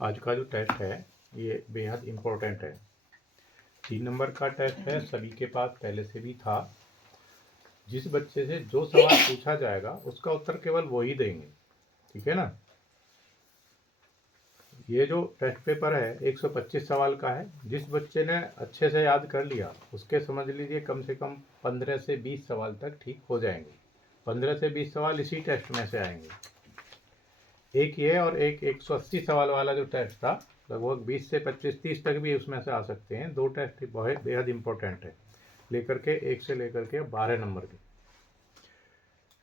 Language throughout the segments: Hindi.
आज का जो टेस्ट है ये बेहद इम्पोर्टेंट है। 3 नंबर का टेस्ट है, सभी के पास पहले से भी था। जिस बच्चे से जो सवाल पूछा जाएगा उसका उत्तर केवल वो ही देंगे, ठीक है ना। ये जो टेस्ट पेपर है 125 सवाल का है। जिस बच्चे ने अच्छे से याद कर लिया उसके समझ लीजिए कम से कम 15 से 20 सवाल तक ठीक हो जाएंगे। 15 से 20 सवाल इसी टेस्ट में से आएंगे। एक ये और एक 180 सवाल वाला जो टेस्ट था, लगभग 20 से 25-30 तक भी उसमें से आ सकते हैं। दो टेस्ट बहुत बेहद इंपॉर्टेंट है, लेकर के 1 से लेकर के 12 नंबर के।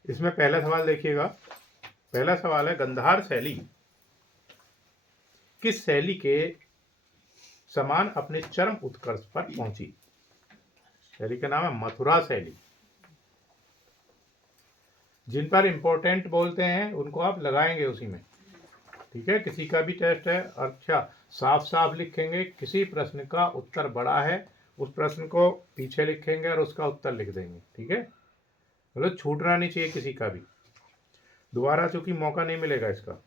इसमें पहला सवाल देखिएगा। पहला सवाल है, गंधार शैली किस शैली के समान अपने चरम उत्कर्ष पर पहुंची? शैली का नाम है मथुरा शैली। जिन पर इंपॉर्टेंट बोलते हैं उनको आप लगाएंगे उसी में, ठीक है। किसी का भी टेस्ट है, अच्छा साफ साफ लिखेंगे। किसी प्रश्न का उत्तर बड़ा है उस प्रश्न को पीछे लिखेंगे और उसका उत्तर लिख देंगे, ठीक है। मतलब छूटना नहीं चाहिए किसी का भी, दोबारा चूंकि मौका नहीं मिलेगा इसका।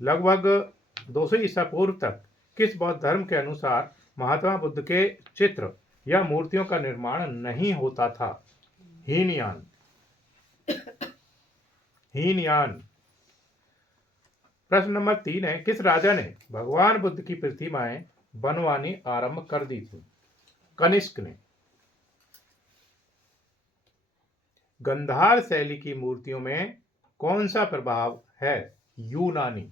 लगभग 200 ईसा पूर्व तक किस बौद्ध धर्म के अनुसार महात्मा बुद्ध के चित्र या मूर्तियों का निर्माण नहीं होता था? हीनयान। हीनयान। प्रश्न नंबर 3 है, किस राजा ने भगवान बुद्ध की प्रतिमाएं बनवानी आरंभ कर दी थी? कनिष्क ने। गंधार शैली की मूर्तियों में कौन सा प्रभाव है? यूनानी।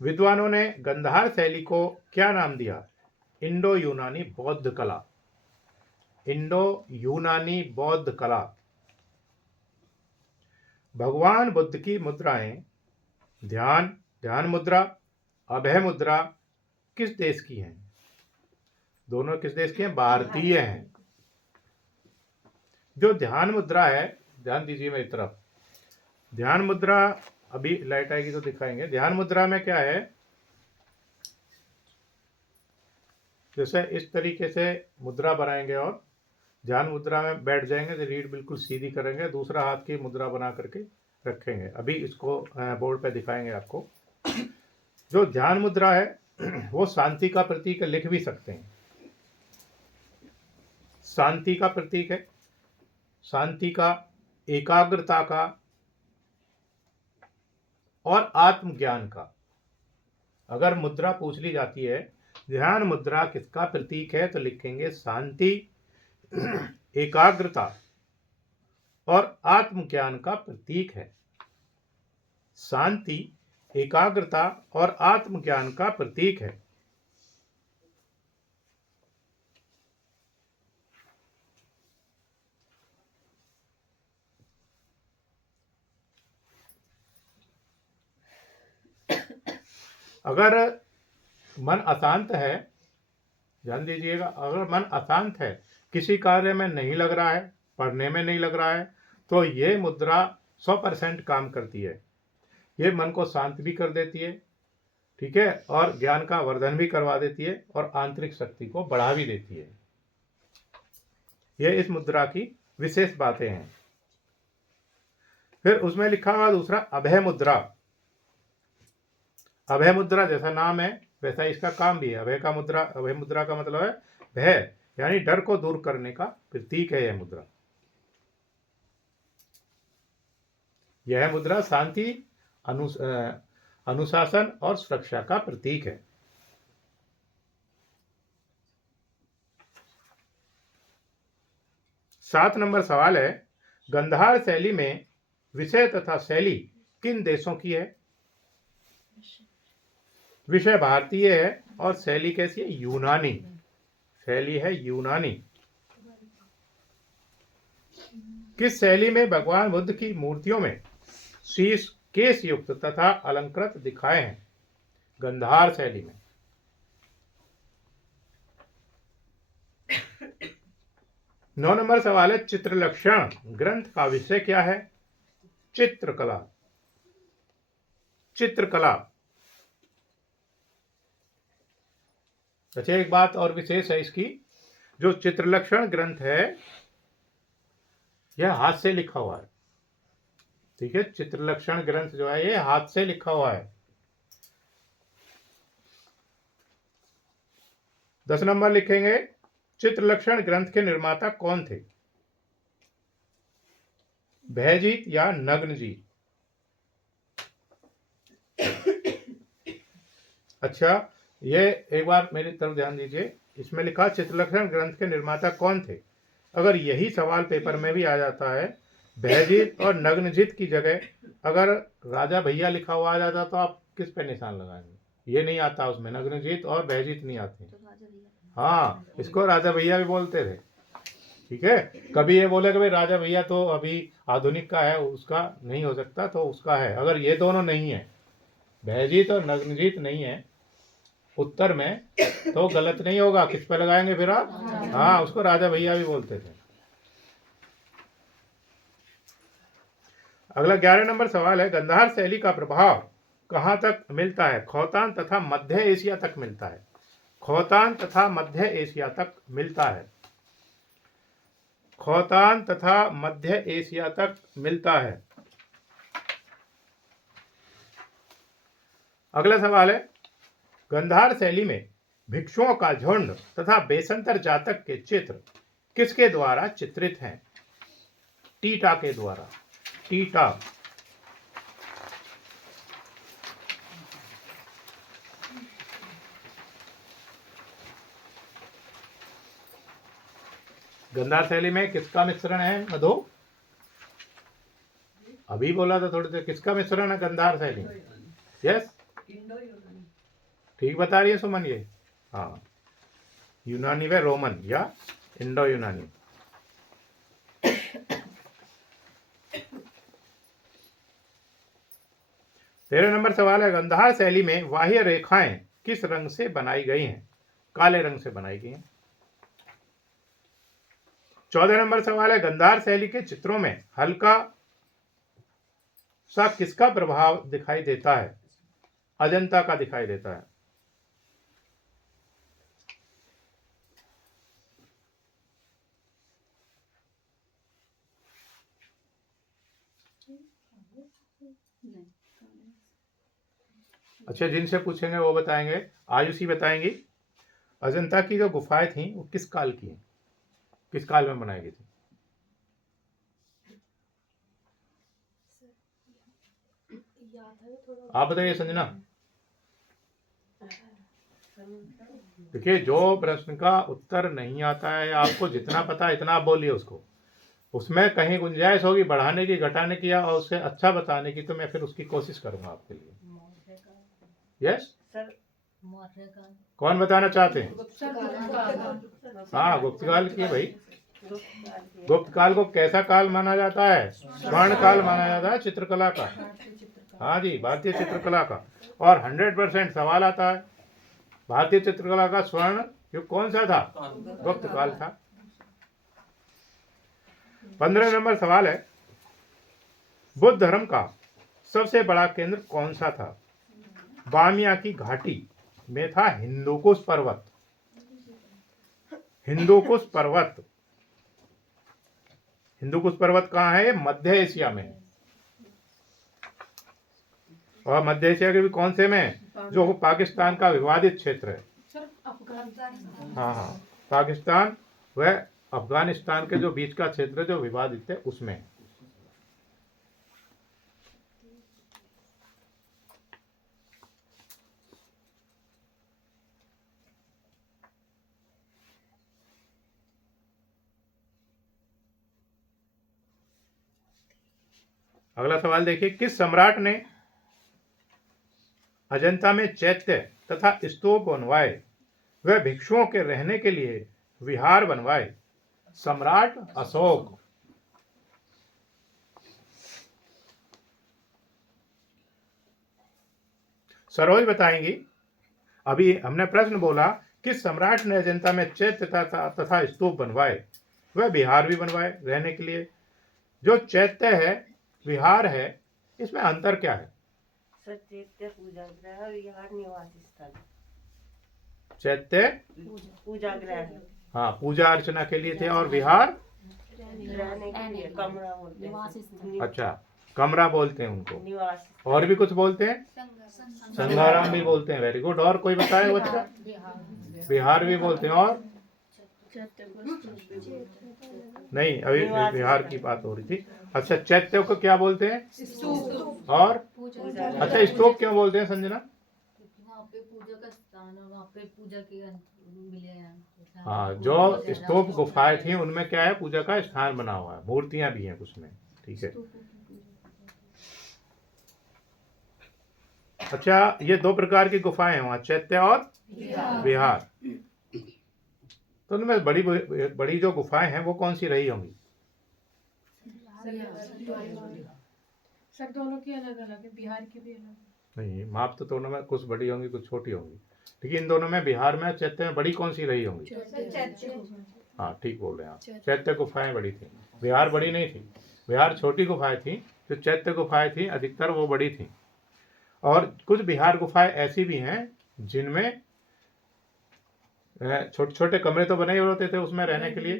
विद्वानों ने गंधार शैली को क्या नाम दिया? इंडो यूनानी बौद्ध कला। इंडो यूनानी बौद्ध कला। भगवान बुद्ध की मुद्राएं ध्यान मुद्रा, अभय मुद्रा किस देश की हैं? दोनों किस देश की हैं? भारतीय हैं। जो ध्यान मुद्रा है, ध्यान दीजिए मेरी तरफ। ध्यान मुद्रा अभी लाइट आएगी तो दिखाएंगे। ध्यान मुद्रा में क्या है, जैसे इस तरीके से मुद्रा बनाएंगे और ध्यान मुद्रा में बैठ जाएंगे तो रीढ़ बिल्कुल सीधी करेंगे, दूसरा हाथ की मुद्रा बना करके रखेंगे। अभी इसको बोर्ड पे दिखाएंगे आपको। जो ध्यान मुद्रा है वो शांति का प्रतीक लिख भी सकते हैं। शांति का प्रतीक है, शांति का, एकाग्रता का और आत्मज्ञान का। अगर मुद्रा पूछ ली जाती है ध्यान मुद्रा किसका प्रतीक है, तो लिखेंगे शांति, एकाग्रता और आत्मज्ञान का प्रतीक है। शांति, एकाग्रता और आत्मज्ञान का प्रतीक है। अगर मन अशांत है, ध्यान दीजिएगा, अगर मन अशांत है, किसी कार्य में नहीं लग रहा है, पढ़ने में नहीं लग रहा है, तो ये मुद्रा 100% काम करती है। ये मन को शांत भी कर देती है, ठीक है, और ज्ञान का वर्धन भी करवा देती है और आंतरिक शक्ति को बढ़ा भी देती है। ये इस मुद्रा की विशेष बातें हैं। फिर उसमें लिखा हुआ दूसरा अभय मुद्रा। अभय मुद्रा जैसा नाम है वैसा इसका काम भी है। अभय मुद्रा का मतलब है भय, यानी डर को दूर करने का प्रतीक है यह मुद्रा। यह मुद्रा शांति, अनुशासन और सुरक्षा का प्रतीक है। सात नंबर सवाल है, गंधार शैली में विषय तथा शैली किन देशों की है? विषय भारतीय है और शैली कैसी है? यूनानी। शैली है यूनानी। किस शैली में भगवान बुद्ध की मूर्तियों में शीश केस युक्त तथा अलंकृत दिखाए हैं? गंधार शैली में। नौ नंबर सवाल है, चित्रलक्षण ग्रंथ का विषय क्या है? चित्रकला। चित्रकला। अच्छा, एक बात और विशेष है इसकी, जो चित्रलक्षण ग्रंथ है यह हाथ से लिखा हुआ है, ठीक है, चित्रलक्षण ग्रंथ जो है ये हाथ से लिखा हुआ है। 10 नंबर लिखेंगे, चित्रलक्षण ग्रंथ के निर्माता कौन थे? भयजीत या नग्नजीत? अच्छा, ये एक बार मेरी तरफ ध्यान दीजिए। इसमें लिखा चित्रलक्षण ग्रंथ के निर्माता कौन थे। अगर यही सवाल पेपर में भी आ जाता है, भयजीत और नग्नजीत की जगह अगर राजा भैया लिखा हुआ आ जाता तो आप किस पे निशान लगाएंगे? ये नहीं आता उसमें, नग्नजीत और भयजीत नहीं आते। हाँ, इसको राजा भैया भी बोलते थे। ठीक है, कभी ये बोले कि भाई राजा भैया तो अभी आधुनिक का है, उसका नहीं हो सकता, तो उसका है। अगर ये दोनों नहीं है, भयजीत और नग्नजीत नहीं है उत्तर में, तो गलत नहीं होगा। किस पे लगाएंगे फिर आप? हाँ, उसको राजा भैया भी बोलते थे। अगला 11 नंबर सवाल है, गंधार शैली का प्रभाव कहाँ तक मिलता है? खोतान तथा मध्य एशिया तक मिलता है। खोतान तथा मध्य एशिया तक मिलता है। खोतान तथा मध्य एशिया तक मिलता है। अगला सवाल है, गंधार शैली में भिक्षुओं का झुंड तथा बेसंतर जातक के चित्र किसके द्वारा चित्रित हैं? टीटा के द्वारा। टीटा। गंधार शैली में किसका मिश्रण है मधु? अभी बोला था थोड़ी देर, किसका मिश्रण है गंधार शैली? यस, ठीक बता रही है सुमन ये। हाँ, यूनानी व रोमन या इंडो यूनानी। तेरह नंबर सवाल है, गंधार शैली में बाह्य रेखाएं किस रंग से बनाई गई हैं? काले रंग से बनाई गई हैं। 14 नंबर सवाल है, गंधार शैली के चित्रों में हल्का सा किसका प्रभाव दिखाई देता है? अजंता का दिखाई देता है। अच्छा, जिनसे पूछेंगे वो बताएंगे। आयुषी बताएंगी, अजंता की जो गुफाएं थी वो किस काल की हैं? किस काल में बनाई गई थी? आप बताइए संजना। देखिए, जो प्रश्न का उत्तर नहीं आता है, आपको जितना पता है इतना आप बोलिए उसको। उसमें कहीं गुंजाइश होगी बढ़ाने की, घटाने की या उससे अच्छा बताने की, तो मैं फिर उसकी कोशिश करूंगा आपके लिए। यस सर, कौन बताना चाहते हैं? हाँ, गुप्त काल की भाई। गुप्त काल को कैसा काल माना जाता है? स्वर्ण काल माना जाता है चित्रकला का। हाँ जी, भारतीय चित्रकला का। और 100% सवाल आता है, भारतीय चित्रकला का स्वर्ण युग कौन सा था? गुप्त काल था। 15 नंबर सवाल है, बुद्ध धर्म का सबसे बड़ा केंद्र कौन सा था? बामिया की घाटी में था हिंदुकुश पर्वत। हिंदुकुश पर्वत। हिंदुकुश पर्वत कहाँ है? मध्य एशिया में। और मध्य एशिया के भी कौन से में? जो पाकिस्तान का विवादित क्षेत्र है। हाँ हाँ, पाकिस्तान व अफगानिस्तान के जो बीच का क्षेत्र जो विवादित है उसमें। अगला सवाल देखिए, किस सम्राट ने अजंता में चैत्य तथा स्तूप बनवाए व भिक्षुओं के रहने के लिए विहार बनवाए? सम्राट अशोक। सरोज बताएंगी। अभी हमने प्रश्न बोला, किस सम्राट ने अजंता में चैत्य तथा स्तूप बनवाए वह विहार भी बनवाए रहने के लिए? जो चैत्य है, विहार है, इसमें अंतर क्या है? चैत्य पूजा गृह, विहार निवास स्थल। चैत्य पूजा गृह, हाँ, पूजा अर्चना के लिए थे, और विहार रहने के लिए कमरा बोलते हैं। अच्छा, कमरा बोलते हैं उनको। निवास और भी कुछ बोलते हैं, संगाराम भी बोलते हैं। Very good. और कोई बताए बच्चा? बिहार भी बोलते हैं। और नहीं, अभी निवास बिहार की बात हो रही थी। अच्छा, चैत्य को क्या बोलते हैं? और अच्छा, स्तूप क्यों बोलते हैं संजना? क्योंकि वहाँ पे पूजा का स्थान और वहाँ पे पूजा के मिले हैं। हाँ, जो स्तूप गुफाएं थी उनमें क्या है, पूजा का स्थान बना हुआ है, मूर्तियां भी हैं उसमें। ठीक है। अच्छा, ये दो प्रकार की गुफाएं हैं वहाँ, चैत्य और विहार। तो उनमें बड़ी बड़ी जो गुफाएं हैं वो कौन सी रही होंगी? सर दोनों की अलग अलग है, बिहार की भी अलग है। नहीं, माप तो दोनों में कुछ बड़ी होंगी कुछ छोटी होंगी। ठीक है, इन दोनों में, बिहार में चैत्य में बड़ी कौन सी रही होंगी? हाँ, ठीक बोल रहे हैं आप। चैत्य गुफाएं बड़ी थी, बिहार बड़ी नहीं थी। बिहार छोटी गुफाएं थी। जो चैत्य गुफाएं थी अधिकतर वो बड़ी थी। और कुछ बिहार गुफाएं ऐसी भी हैं जिनमें छोटे छोटे कमरे तो बने हुए होते थे उसमें रहने के लिए।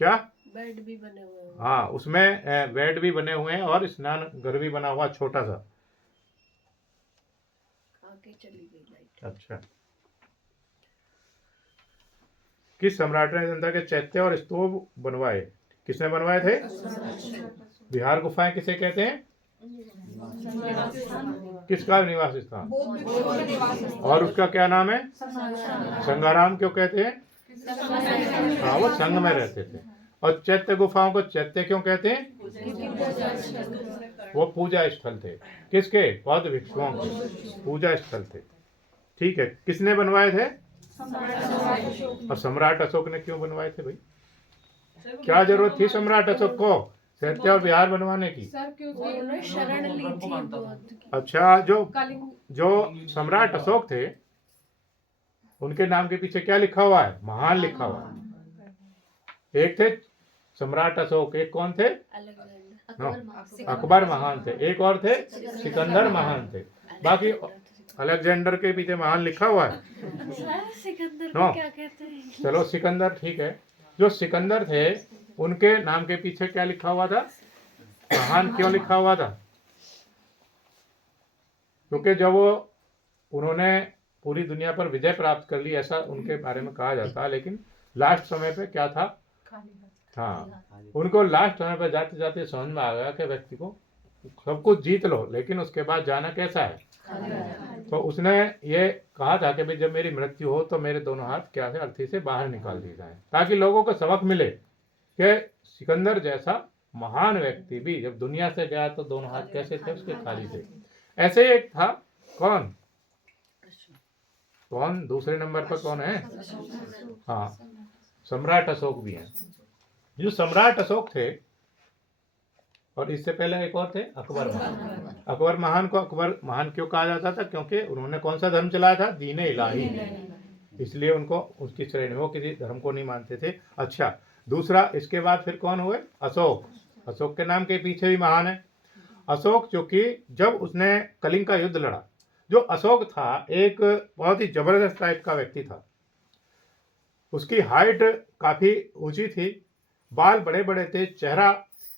क्या? बेड भी बने हुए हैं। हाँ, उसमें बेड भी बने हुए हैं और स्नान घर भी बना हुआ छोटा सा। आगे चली गई लाइट। अच्छा, किस सम्राट ने जनता के चैत्य और स्तूप बनवाए? किसने बनवाए थे? बिहार गुफाएं किसे कहते हैं? किसका निवास स्थान? और उसका क्या नाम है? संगाराम क्यों कहते हैं? हाँ, वो संग में रहते थे। और चैत्य गुफाओं को चैत्य क्यों कहते हैं? वो पूजा स्थल थे। किसके? बौद्ध भिक्षुओं के पूजा स्थल थे। ठीक है। किसने बनवाए थे? और सम्राट अशोक ने क्यों बनवाए थे भाई? क्या जरूरत थी सम्राट अशोक को चैत्य और बिहार बनवाने की? सर क्योंकि उन्होंने शरण ली थी बौद्ध की। अच्छा, कलिंग जो सम्राट अशोक थे उनके नाम के पीछे क्या लिखा हुआ है? महान लिखा हुआ है। एक थे सम्राट अशोक, एक कौन थे? अकबर महान थे, एक और थे सिकंदर महान थे। बाकी अलेक्जेंडर के पीछे महान लिखा हुआ है। सिकंदर नो, को क्या कहते हैं? चलो सिकंदर ठीक है। जो सिकंदर थे उनके नाम के पीछे क्या लिखा हुआ था? महान क्यों लिखा हुआ था? क्योंकि जब उन्होंने पूरी दुनिया पर विजय प्राप्त कर ली ऐसा उनके बारे में कहा जाता है, लेकिन लास्ट समय पे क्या था? हाँ, उनको लास्ट समय पे जाते जाते समझ में आ गया कि व्यक्ति को सब कुछ जीत लो लेकिन उसके बाद जाना कैसा है? तो उसने ये कहा था कि भाई जब मेरी मृत्यु हो तो मेरे दोनों हाथ क्या है अर्थी से बाहर निकाल दिए जाए, ताकि लोगों को सबक मिले कि सिकंदर जैसा महान व्यक्ति भी जब दुनिया से गया तो दोनों हाथ कैसे थे? उसके खाली थे। ऐसे ही एक था, कौन कौन दूसरे नंबर पर कौन है? हाँ, सम्राट अशोक भी हैं। जो सम्राट अशोक थे और इससे पहले एक और थे अकबर महान। अकबर महान को अकबर महान क्यों कहा जाता था? क्योंकि उन्होंने कौन सा धर्म चलाया था? दीन इलाही। इसलिए उनको उसकी श्रेणी, वो किसी धर्म को नहीं मानते थे। अच्छा, दूसरा इसके बाद फिर कौन हुए? अशोक। अशोक के नाम के पीछे भी महान है। अशोक चूंकि जब उसने कलिंग का युद्ध लड़ा, जो अशोक था एक बहुत ही जबरदस्त टाइप का व्यक्ति था। उसकी हाइट काफी ऊंची थी, बाल बड़े बड़े थे, चेहरा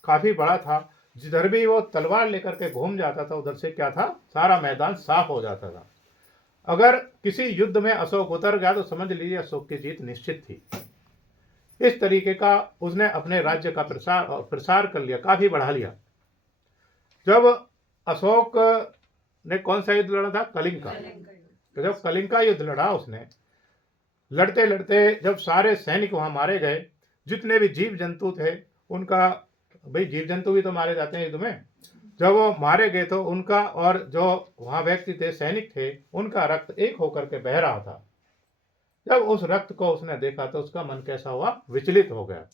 काफी बड़ा था। जिधर भी वो तलवार लेकर के घूम जाता था उधर से क्या था? सारा मैदान साफ हो जाता था। अगर किसी युद्ध में अशोक उतर गया तो समझ लीजिए अशोक की जीत निश्चित थी। इस तरीके का उसने अपने राज्य का प्रसार कर लिया, काफी बढ़ा लिया। जब अशोक ने कौन सा युद्ध लड़ा था? कलिंग का। तो जब कलिंग का युद्ध लड़ा उसने, लड़ते लड़ते जब सारे सैनिक वहां मारे गए, जितने भी जीव जंतु थे उनका, भाई जीव जंतु भी तो मारे जाते हैं युद्ध में, जब वो मारे गए तो उनका और जो वहां व्यक्ति थे, सैनिक थे, उनका रक्त एक होकर के बह रहा था। जब उस रक्त को उसने देखा तो उसका मन कैसा हुआ? विचलित हो गया।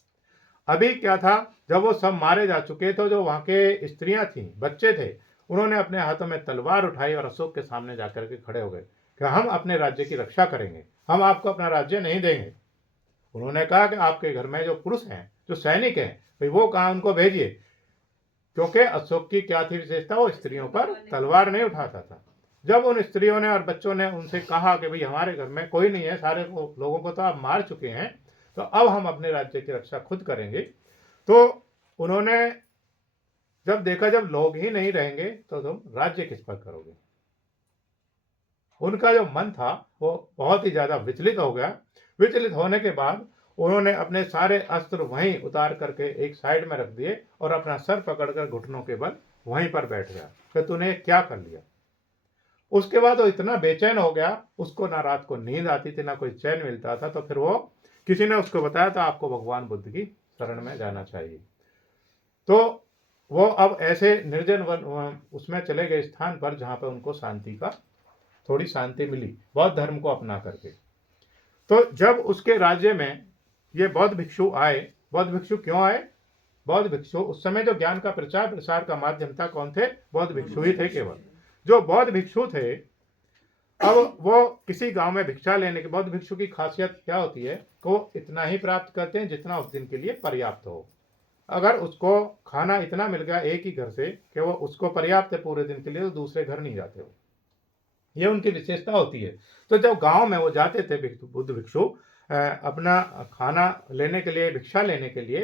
अभी क्या था, जब वो सब मारे जा चुके तो जो वहां के स्त्रियां थी, बच्चे थे, उन्होंने अपने हाथों में तलवार उठाई और अशोक के सामने जाकर के खड़े हो गए कि हम अपने राज्य की रक्षा करेंगे, हम आपको अपना राज्य नहीं देंगे। उन्होंने कहा कि आपके घर में जो पुरुष हैं, जो सैनिक हैं, भाई वो कहाँ, उनको भेजिए। क्योंकि अशोक की क्या थी विशेषता? वो स्त्रियों पर तलवार नहीं उठाता था। जब उन स्त्रियों ने और बच्चों ने उनसे कहा कि भाई हमारे घर में कोई नहीं है, सारे लोगों को तो आप मार चुके हैं, तो अब हम अपने राज्य की रक्षा खुद करेंगे, तो उन्होंने जब देखा जब लोग ही नहीं रहेंगे तो तुम राज्य किस पर करोगे। उनका जो मन था वो बहुत ही ज्यादा विचलित हो गया। विचलित होने के बाद उन्होंने अपने सारे अस्त्र वहीं उतार करके एक साइड में रख दिए और अपना सर पकड़कर घुटनों के बल वहीं पर बैठ गया कि तूने क्या कर लिया। उसके बाद वो इतना बेचैन हो गया, उसको ना रात को नींद आती थी ना कोई चैन मिलता था। तो फिर वो किसी ने उसको बताया था आपको भगवान बुद्ध की शरण में जाना चाहिए। तो वो अब ऐसे निर्जन वन उसमें चले गए स्थान पर जहां पर उनको शांति का थोड़ी शांति मिली बौद्ध धर्म को अपना करके। तो जब उसके राज्य में ये बौद्ध भिक्षु आए, बौद्ध भिक्षु क्यों आए? बौद्ध भिक्षु उस समय जो ज्ञान का प्रचार प्रसार का माध्यम था कौन थे? बौद्ध भिक्षु ही थे केवल। जो बौद्ध भिक्षु थे अब वो किसी गांव में भिक्षा लेने के, बौद्ध भिक्षु की खासियत क्या होती है कि वो इतना ही प्राप्त करते हैं जितना उस दिन के लिए पर्याप्त हो। अगर उसको खाना इतना मिल गया एक ही घर से कि वो उसको पर्याप्त है पूरे दिन के लिए, तो दूसरे घर नहीं जाते हो। ये उनकी विशेषता होती है। तो जब गांव में वो जाते थे बुद्ध भिक्षु अपना खाना लेने के लिए, भिक्षा लेने के लिए,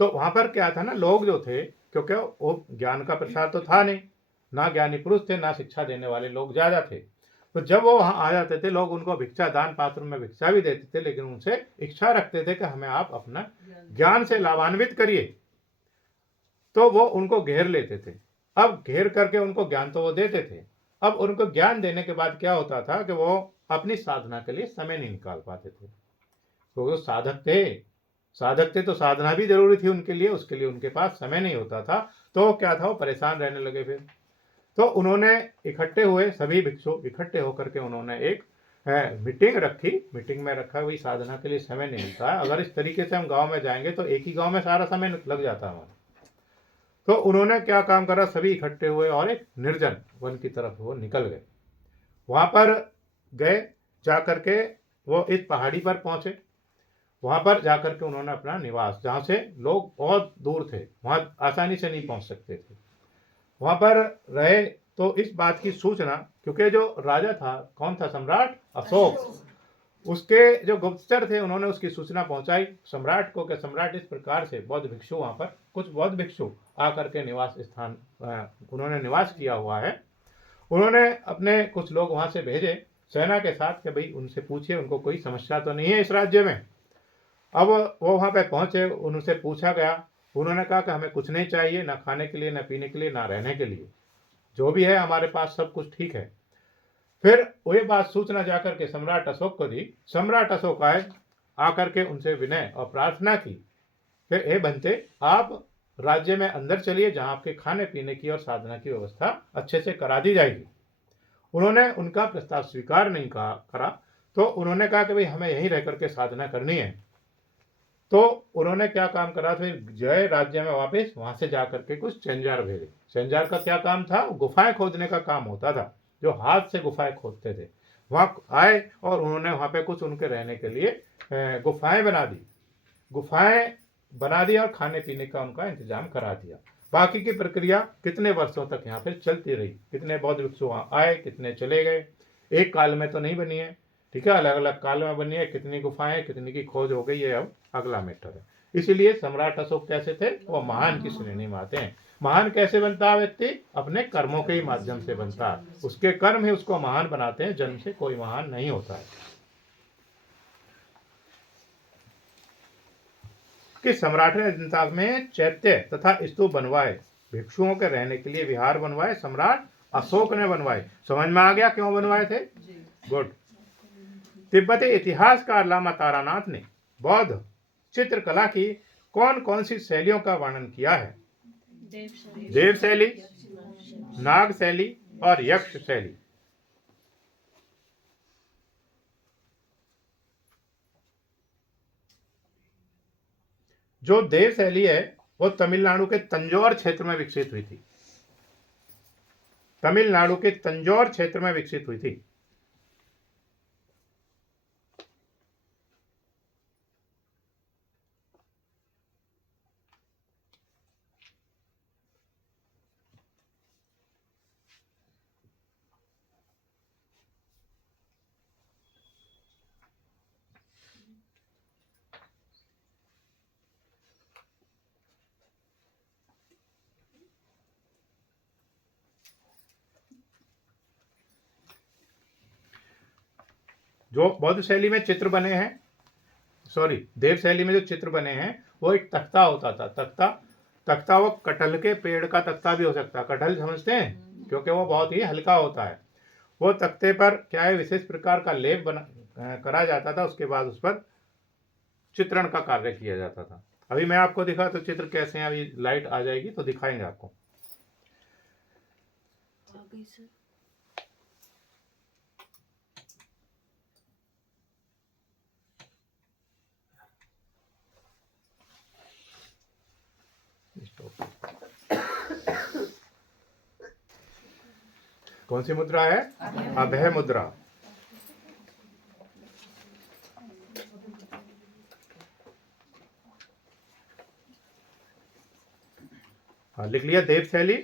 तो वहां पर क्या था ना, लोग जो थे, क्योंकि वो ज्ञान का प्रसार तो था नहीं, ना ज्ञानी पुरुष थे ना शिक्षा देने वाले लोग ज्यादा थे। तो जब वो वहां आ जाते थे लोग उनको भिक्षा दान पात्र में भिक्षा भी देते थे, लेकिन उनसे इच्छा रखते थे कि हमें आप अपना ज्ञान से लाभान्वित करिए। तो वो उनको घेर लेते थे। अब घेर करके उनको ज्ञान तो वो देते थे। अब उनको ज्ञान देने के बाद क्या होता था कि वो अपनी साधना के लिए समय नहीं निकाल पाते थे, क्योंकि वो साधक थे तो साधना भी जरूरी थी उनके लिए, उसके लिए उनके पास समय नहीं होता था। तो क्या था, वो परेशान रहने लगे। फिर तो उन्होंने इकट्ठे हुए, सभी भिक्षु इकट्ठे होकर के उन्होंने एक मीटिंग रखी। मीटिंग में रखा भाई साधना के लिए समय नहीं मिलता है, अगर इस तरीके से हम गांव में जाएंगे तो एक ही गांव में सारा समय लग जाता है हमारा। तो उन्होंने क्या काम करा, सभी इकट्ठे हुए और एक निर्जन वन की तरफ वो निकल गए। वहां पर गए, जाकर के वो इस पहाड़ी पर पहुंचे। वहां पर जाकर के उन्होंने अपना निवास, जहां से लोग बहुत दूर थे, वहां आसानी से नहीं पहुंच सकते थे, वहां पर रहे। तो इस बात की सूचना, क्योंकि जो राजा था कौन था, सम्राट अशोक, उसके जो गुप्तचर थे उन्होंने उसकी सूचना पहुंचाई सम्राट को कि सम्राट इस प्रकार से बौद्ध भिक्षु, वहां पर कुछ बौद्ध भिक्षु आकर के निवास स्थान उन्होंने निवास किया हुआ है। उन्होंने अपने कुछ लोग वहां से भेजे सेना के साथ कि भाई उनसे पूछिए उनको कोई समस्या तो नहीं है इस राज्य में। अब वो वहां पे पहुंचे, उनसे पूछा गया, उन्होंने कहा कि हमें कुछ नहीं चाहिए, ना खाने के लिए, ना पीने के लिए, ना रहने के लिए, जो भी है हमारे पास सब कुछ ठीक है। फिर वही बात सूचना जाकर के सम्राट अशोक को दी। सम्राट अशोक आए, आकर के उनसे विनय और प्रार्थना की कि हे बनते, आप राज्य में अंदर चलिए जहां आपके खाने पीने की और साधना की व्यवस्था अच्छे से करा दी जाएगी। उन्होंने उनका प्रस्ताव स्वीकार नहीं करा। तो उन्होंने कहा कि भाई हमें यहीं रह करके साधना करनी है। तो उन्होंने क्या काम करा, फिर जय राज्य में वापस वहां से जाकर के कुछ चेंजार भेजे। चेंजार का क्या काम था, गुफाएं खोदने का काम होता था, जो हाथ से गुफाएं खोदते थे। वहां आए और उन्होंने वहां पे कुछ उनके रहने के लिए गुफाएं बना दी। गुफाएं बना दी और खाने पीने का उनका इंतजाम करा दिया। बाकी की प्रक्रिया कितने वर्षों तक यहाँ पे चलती रही, कितने बौद्ध भिक्षु वहां आए, कितने चले गए, एक काल में तो नहीं बनी है, ठीक है, अलग अलग काल में बनी है। कितनी गुफाएं, कितनी की खोज हो गई है, अब अगला मैटर है। इसीलिए सम्राट अशोक कैसे थे, वो महान की श्रेणी में आते हैं। महान कैसे बनता है व्यक्ति, अपने कर्मों के ही माध्यम से बनता है, उसके कर्म ही उसको महान बनाते हैं, जन्म से कोई महान नहीं होता है। कि सम्राट ने जनता में चैत्य तथा स्तूप बनवाए, भिक्षुओं के रहने के लिए विहार बनवाए, सम्राट अशोक ने बनवाए। समझ में आ गया क्यों बनवाए थे? गुड। तिब्बती इतिहासकार लामा तारानाथ ने बौद्ध चित्रकला की कौन कौन सी शैलियों का वर्णन किया है? देव शैली, नाग शैली और यक्ष शैली। जो देव शैली है वो तमिलनाडु के तंजौर क्षेत्र में विकसित हुई थी। तमिलनाडु के तंजौर क्षेत्र में विकसित हुई थी। जो बौद्ध शैली में चित्र बने हैं, सॉरी देव शैली में जो चित्र बने हैं वो एक तख्ता होता था। तख्ता वो कटहल के पेड़ का तख्ता भी हो सकता है। कटहल समझते हैं, क्योंकि वो बहुत ही हल्का होता है। वो तख्ते पर क्या है, विशेष प्रकार का लेप करा जाता था। उसके बाद उस पर चित्रण का कार्य किया जाता था। अभी मैं आपको दिखा तो चित्र कैसे हैं, अभी लाइट आ जाएगी तो दिखाएंगे आपको। आ गई सर। कौन सी मुद्रा है? अभय मुद्रा। हाँ, लिख लिया देव शैली।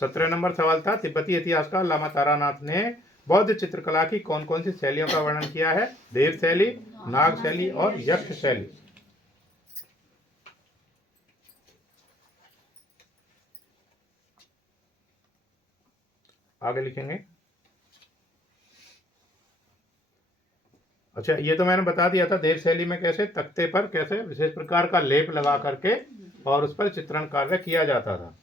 17 नंबर सवाल था, तिब्बती इतिहासकार लामा तारानाथ ने बौद्ध चित्रकला की कौन कौन सी शैलियों का वर्णन किया है? देव शैली, नाग शैली और यक्ष शैली। आगे लिखेंगे। अच्छा, ये तो मैंने बता दिया था। देव शैली में कैसे तख्ते पर कैसे विशेष प्रकार का लेप लगा करके और उस पर चित्रण कार्य किया जाता था।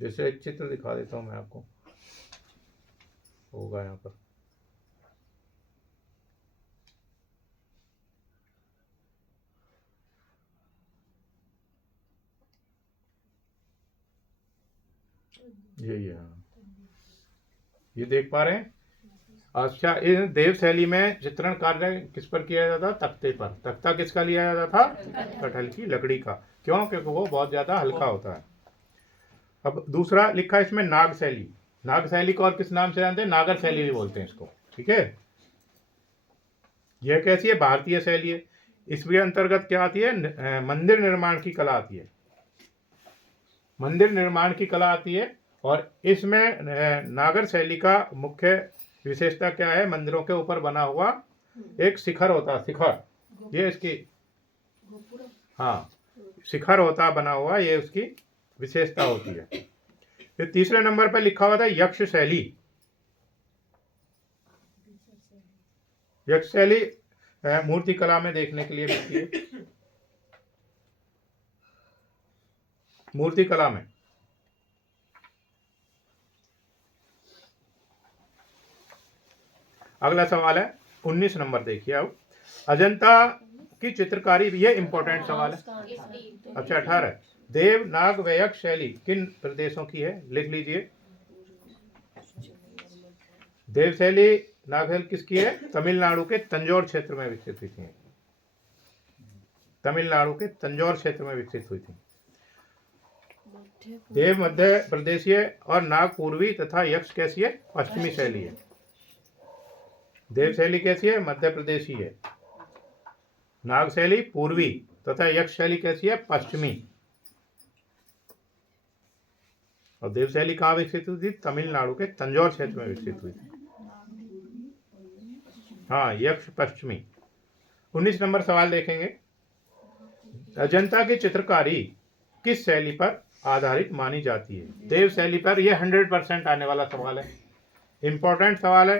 जैसे एक चित्र दिखा देता हूं मैं आपको, होगा यहाँ पर। ये हाँ, ये देख पा रहे हैं। अच्छा, इन देव शैली में चित्रण कार्य किस पर किया जाता था? तख्ते पर। तख्ता किसका लिया जाता था? कटहल की लकड़ी का। क्यों? क्योंकि वो बहुत ज्यादा हल्का होता है। अब दूसरा लिखा है इसमें नाग शैली। नाग शैली को और किस नाम से जानते हैं? नागर शैली भी बोलते हैं इसको। ठीक है, यह कैसी है? भारतीय शैली है। इसके अंतर्गत क्या आती है? मंदिर निर्माण की कला आती है। मंदिर निर्माण की कला आती है। और इसमें नागर शैली का मुख्य विशेषता क्या है? मंदिरों के ऊपर बना हुआ एक शिखर होता है। शिखर, ये इसकी, हाँ, शिखर होता बना हुआ, ये उसकी विशेषता होती है। फिर तीसरे नंबर पर लिखा हुआ था यक्ष शैली। यक्ष शैली मूर्ति कला में देखने के लिए मिलती है। मूर्ति कला में अगला सवाल है 19 नंबर, देखिए अब। अजंता की चित्रकारी, ये इंपॉर्टेंट सवाल है। अच्छा, 18। देव, नाग व यक्ष शैली किन प्रदेशों की है? लिख लीजिए। देव शैली, नाग शैली किसकी है? तमिलनाडु के तंजौर क्षेत्र में विकसित हुई थी। तमिलनाडु के तंजौर क्षेत्र में विकसित हुई थी। देव मध्य प्रदेशीय और नाग पूर्वी तथा यक्ष कैसी है? पश्चिमी शैली है। देव शैली कैसी है? मध्य प्रदेशी है। नाग शैली पूर्वी तथा यक्ष शैली कैसी है? पश्चिमी। और देव शैली कहाँ विकसित हुई थी? तमिलनाडु के तंजौर क्षेत्र में विकसित हुई थी। हाँ, यक्ष पश्चिमी। 19 नंबर सवाल देखेंगे। अजंता की चित्रकारी किस शैली पर आधारित मानी जाती है? देव शैली पर। यह 100% आने वाला सवाल है, इंपॉर्टेंट सवाल है।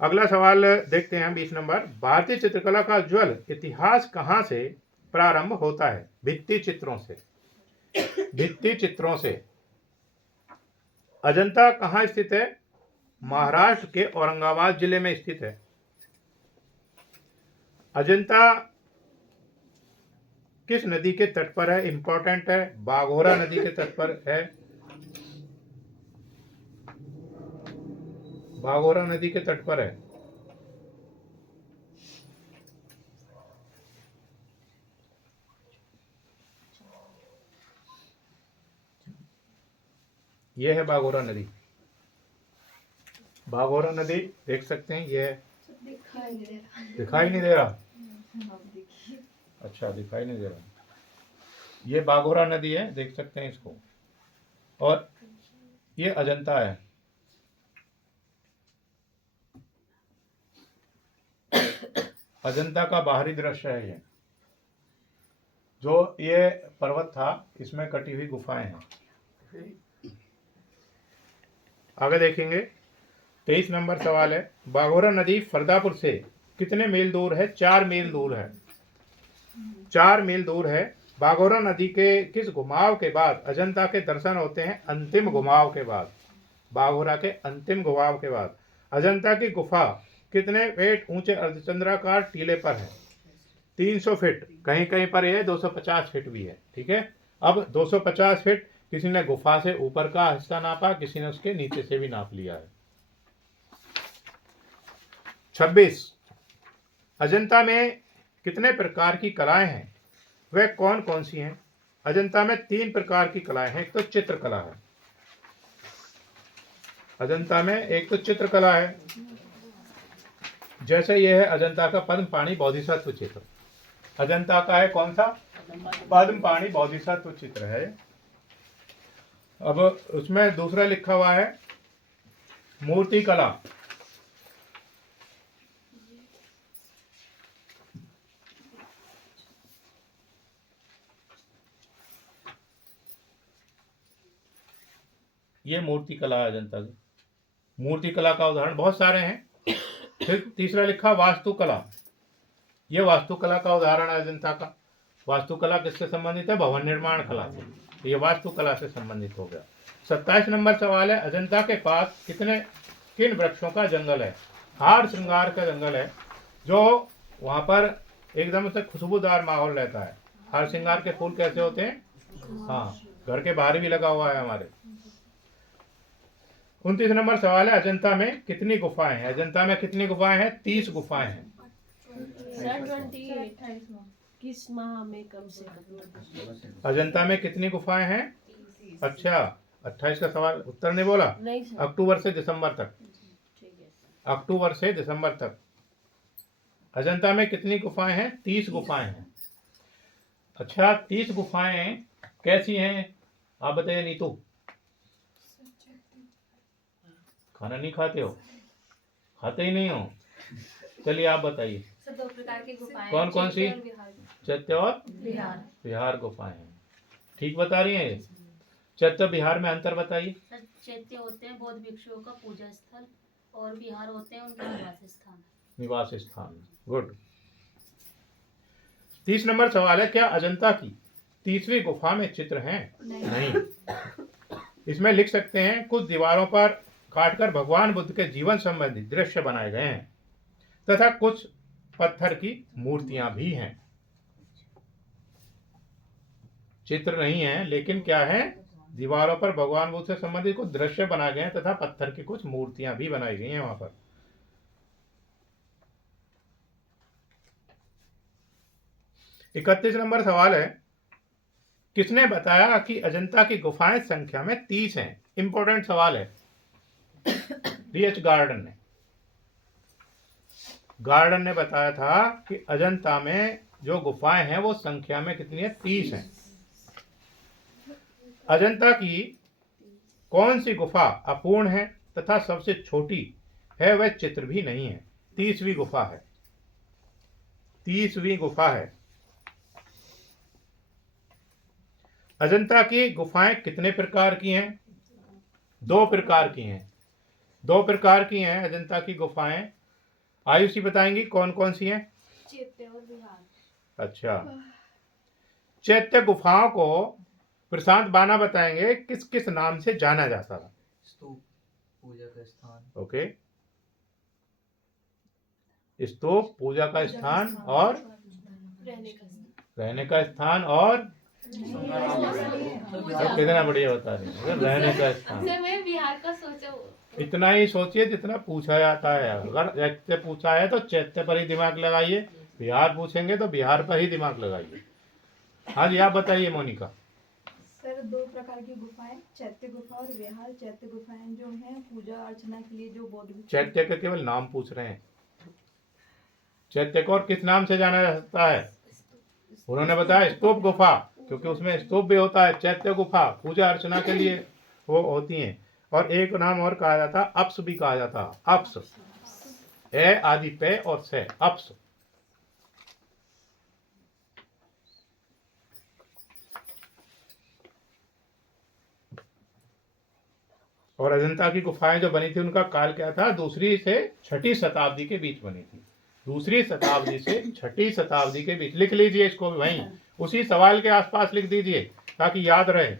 अगला सवाल देखते हैं 20 नंबर। भारतीय चित्रकला का ज्वल इतिहास कहाँ से प्रारंभ होता है? भित्ति चित्रों से। भित्ति चित्रों से। अजंता कहाँ स्थित है? महाराष्ट्र के औरंगाबाद जिले में स्थित है। अजंता किस नदी के तट पर है? इंपॉर्टेंट है, बाघोरा नदी के तट पर है। बाघोरा नदी के तट पर है। यह है बाघोरा नदी। बाघोरा नदी देख सकते हैं, यह दिखाई नहीं दे रहा। अच्छा, दिखाई नहीं दे रहा। ये बाघोरा नदी है, देख सकते हैं इसको। और ये अजंता है। अजंता का बाहरी दृश्य है ये। जो ये पर्वत था इसमें कटी हुई गुफाएं हैं। आगे देखेंगे 23 नंबर सवाल है, बाघोरा नदी फरदापुर से कितने मील दूर है? 4 मील दूर है। 4 मील दूर है। बाघोरा नदी के किस घुमाव के बाद अजंता के दर्शन होते हैं? अंतिम घुमाव के बाद। बाघोरा के अंतिम घुमाव के बाद। अजंता की गुफा कितने फीट ऊंचे अर्धचंद्राकार टीले पर है? 300 फीट, कहीं कहीं पर यह 250 फीट भी है। ठीक है, अब 250 फीट किसी ने गुफा से ऊपर का हिस्सा नापा, किसी ने उसके नीचे से भी नाप लिया है। 26 अजंता में कितने प्रकार की कलाएं हैं? वह कौन कौन सी हैं? अजंता में 3 प्रकार की कलाएं हैं। एक तो चित्रकला है अजंता में, एक तो चित्रकला है, जैसे यह है अजंता का पद्म पाणी बोधिसत्व चित्र। अजंता का है कौन सा? पद्म पाणी बोधिसत्व चित्र है। अब उसमें दूसरा लिखा हुआ है मूर्ति कला। ये मूर्ति कला है अजंता की। मूर्ति कला का उदाहरण बहुत सारे हैं। फिर तीसरा लिखा वास्तुकला। ये वास्तुकला का उदाहरण है अजंता का। वास्तुकला किससे संबंधित है? भवन निर्माण कला से। ये वास्तुकला से संबंधित हो गया। 27 नंबर सवाल है, अजंता के पास किन वृक्षों का जंगल है? हार श्रृंगार का जंगल है, जो वहां पर एकदम से खुशबूदार माहौल रहता है। हार श्रृंगार के फूल कैसे होते हैं? हाँ, घर के बाहर भी लगा हुआ है हमारे। 29 नंबर सवाल है, अजंता में कितनी गुफाएं हैं? अजंता में कितनी गुफाएं हैं? 30 गुफाएं हैं। सर 28 किस माह में कम से कम? अजंता में कितनी गुफाएं हैं? अच्छा, 28 का सवाल उत्तर नहीं बोला। नहीं सर। अक्टूबर से दिसंबर तक। ठीक है। अक्टूबर से दिसंबर तक अजंता में कितनी गुफाएं हैं? 30 गुफाएं हैं। अच्छा, 30 गुफाएं कैसी हैं आप बताइए नीतू? खाना नहीं खाते हो? खाते ही नहीं हो? चलिए आप बताइए। सर 2 प्रकार की गुफाएं कौन कौन सी? चैत्य और बिहार। बिहार गुफाएं हैं। ठीक बता रही हैं। चैत्य बिहार में अंतर बताइए। सर चैत्य होते हैं बौद्ध भिक्षुओं का पूजा स्थल और बिहार होते हैं उनके निवास स्थान। गुड। 30 नंबर सवाल है, क्या अजंता की 30वीं गुफा में चित्र हैं? नहीं। इसमें लिख सकते हैं, कुछ दीवारों पर काटकर भगवान बुद्ध के जीवन संबंधी दृश्य बनाए गए हैं तथा कुछ पत्थर की मूर्तियां भी हैं। चित्र नहीं है, लेकिन क्या है? दीवारों पर भगवान बुद्ध से संबंधित कुछ दृश्य बनाए गए हैं तथा पत्थर की कुछ मूर्तियां भी बनाई गई हैं वहां पर। 31 नंबर सवाल है, किसने बताया कि अजंता की गुफाएं संख्या में 30 हैं? इंपॉर्टेंट सवाल है। डी.एच. गार्डन ने बताया था कि अजंता में जो गुफाएं हैं वो संख्या में कितनी है? 30 हैं। अजंता की कौन सी गुफा अपूर्ण है तथा सबसे छोटी है? वह चित्र भी नहीं है। 30वीं गुफा है। 30वीं गुफा है। अजंता की गुफाएं कितने प्रकार की हैं? 2 प्रकार की हैं। 2 प्रकार की हैं अजंता की गुफाएं। आयुषी बताएंगी कौन कौन सी हैं? चैत्य और बिहार। अच्छा, चैत्य गुफाओं को प्रशांत बाना बताएंगे किस किस नाम से जाना जाता था? स्तूप, पूजा का स्थान। ओके, स्तूप पूजा का स्थान और रहने का स्थान और कितना बढ़िया बता रहे हैं, रहने का स्थान। सर मैं बिहार का सोचा। इतना ही सोचिए जितना पूछा जाता है। अगर चैत्य पूछा है तो चैत्य पर ही दिमाग लगाइए, बिहार पूछेंगे तो बिहार पर ही दिमाग लगाइए। हाँ जी, आप बताइए मोनिका। सर 2 प्रकार की गुफाएं, चैत्य गुफा और विहार। चैत्य गुफाएं जो हैं पूजा अर्चना के लिए जो बौद्ध। चैत्य का केवल नाम पूछ रहे हैं। चैत्य को और किस नाम से जाना जा सकता है? उन्होंने बताया स्तूप गुफा, क्योंकि उसमें स्तूप भी होता है। चैत्य गुफा पूजा अर्चना के लिए वो होती हैं। और एक नाम और कहा जाता, अप्स भी कहा जाता। अप्स, ए आदि पे और से, अप्स। और अजंता की गुफाएं जो बनी थी उनका काल क्या था? 2री से 6ठी शताब्दी के बीच बनी थी। 2री शताब्दी से 6ठी शताब्दी के बीच। लिख लीजिए इसको भी वहीं उसी सवाल के आसपास लिख दीजिए ताकि याद रहे।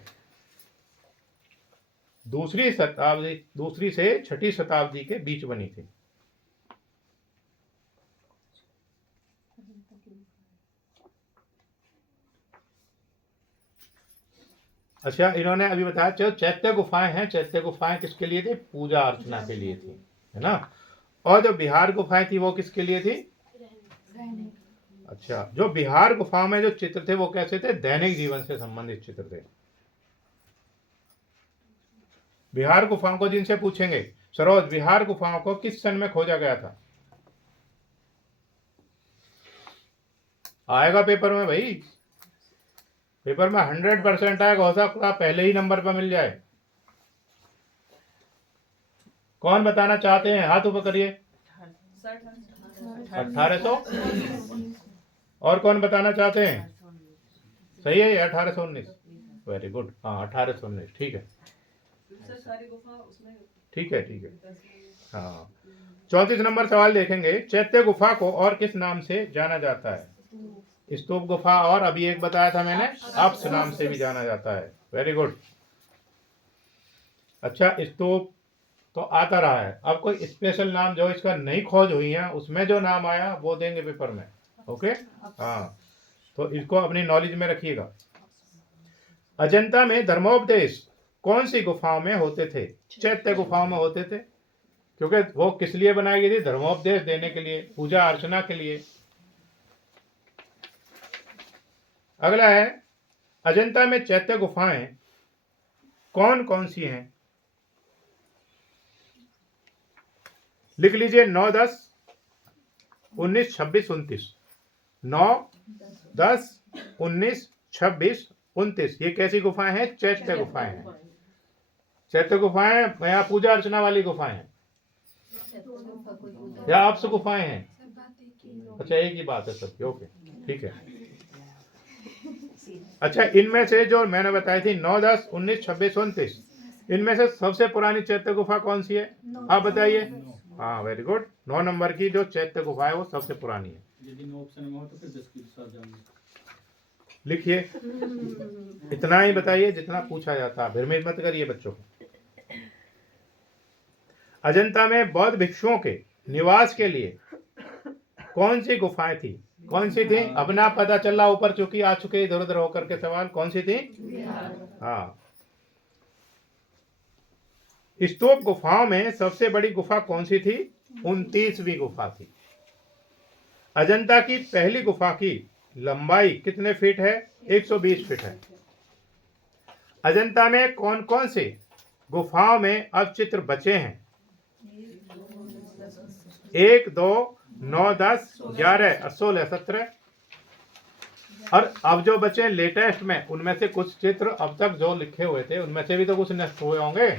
2री से 6ठी शताब्दी के बीच बनी थी। अच्छा, इन्होंने अभी बताया जो चैत्य गुफाएं हैं, चैत्य गुफाएं किसके लिए थी? पूजा अर्चना के लिए थी, है ना। और जो बिहार गुफाएं थी वो किसके लिए थी? अच्छा, जो बिहार गुफा में जो चित्र थे वो कैसे थे? दैनिक जीवन से संबंधित चित्र थे। बिहार गुफाओं को जिनसे पूछेंगे, सरोज बिहार गुफाओं को किस सन में खोजा गया था? आएगा पेपर में भाई, पेपर में 100% आएगा। हो सकता है पहले ही नंबर पर मिल जाए। कौन बताना चाहते हैं? हाथ ऊपर करिए। 1800। और कौन बताना चाहते हैं? सही है ये 1819। वेरी गुड, हाँ 1819 ठीक है, ठीक है, ठीक है। हाँ, 34 नंबर सवाल देखेंगे। चैत्य गुफा को और किस नाम से जाना जाता है? स्तूप गुफा, और अभी एक बताया था मैंने, अप्स नाम से भी जाना जाता है। Very good. अच्छा, स्तूप तो आता रहा है, अब कोई स्पेशल नाम जो इसका नई खोज हुई है उसमें जो नाम आया वो देंगे पेपर में। ओके, हाँ, तो इसको अपनी नॉलेज में रखिएगा। अजंता में धर्मोपदेश कौन सी गुफाओं में होते थे? चैत्य गुफाओं में होते थे, क्योंकि वो किस लिए बनाई गई थी? धर्मोपदेश देने के लिए, पूजा अर्चना के लिए। अगला है, अजंता में चैत्य गुफाएं कौन कौन सी हैं? लिख लीजिए 9, 10, 19, 26, 29। 9, 10, 19, 26, 29 ये कैसी गुफाएं हैं? चैत्य गुफाएं हैं। चैत्य गुफाएं या पूजा अर्चना वाली गुफाएं हैं या अप्स गुफाएं हैं? अच्छा, एक ही बात है सबकी। ओके, ठीक है। अच्छा, इनमें से जो मैंने बताई थी 9, 10, 19, 26, 29, इनमें से सबसे पुरानी चैत्य गुफा कौन सी है? आप बताइए। हाँ, वेरी गुड। 9 नंबर की जो चैत्य गुफा है वो सबसे पुरानी है। यदि ऑप्शन में हो तो फिर 10 की साथ जाऊंगा। लिखिए, इतना ही बताइए जितना पूछा जाता है, भ्रमित मत करिए बच्चों को। अजंता में बौद्ध भिक्षुओं के निवास के लिए कौन सी गुफाएं थी? कौन सी थी? अपना पता चल रहा ऊपर, चूंकि आ चुके इधर उधर होकर के सवाल। कौन सी थी? हाँ। स्तूप गुफाओं में सबसे बड़ी गुफा कौन सी थी? 29वीं गुफा थी। अजंता की पहली गुफा की लंबाई कितने फीट है? 120 फीट है। अजंता में कौन कौन से गुफाओं में अब चित्र बचे हैं? 1, 2, 9, 10, 11, 16, 17। और अब जो बचे लेटेस्ट में उनमें से कुछ चित्र अब तक जो लिखे हुए थे उनमें से भी तो कुछ नष्ट हुए होंगे।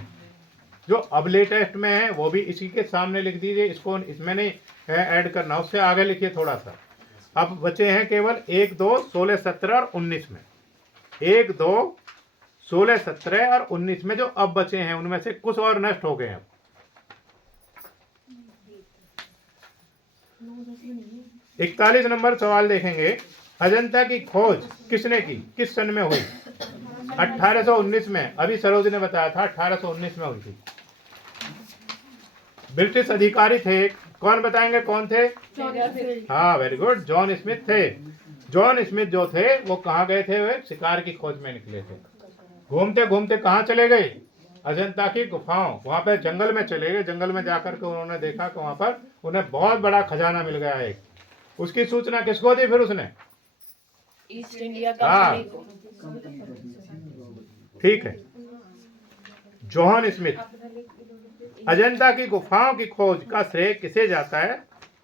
जो अब लेटेस्ट में है वो भी इसी के सामने लिख दीजिए, इसको इसमें नहीं ऐड करना, उससे आगे लिखिए थोड़ा सा। अब बचे हैं केवल 1, 2, 16, 17 और 19 में। 1, 2, 16, 17 और 19 में जो अब बचे हैं उनमें से कुछ और नष्ट हो गए हैं। 41 नंबर सवाल देखेंगे। अजंता की खोज किसने की? किस सन में हुई? 1819 में। अभी सरोज ने बताया था 1819 में हुई थी। ब्रिटिश अधिकारी थे, कौन बताएंगे कौन थे? हाँ, वेरी गुड, जॉन स्मिथ थे। जॉन स्मिथ जो थे वो कहाँ गए थे? वे शिकार की खोज में निकले थे। घूमते घूमते कहाँ चले गए? अजंता की गुफाओं, वहां पे जंगल में चले गए। जंगल में जाकर के उन्होंने देखा कि वहां पर उन्हें बहुत बड़ा खजाना मिल गया है। उसकी सूचना किसको दी फिर उसने? ईस्ट इंडिया हाँ, ठीक है, जॉन स्मिथ। अजंता की गुफाओं की खोज का श्रेय किसे जाता है?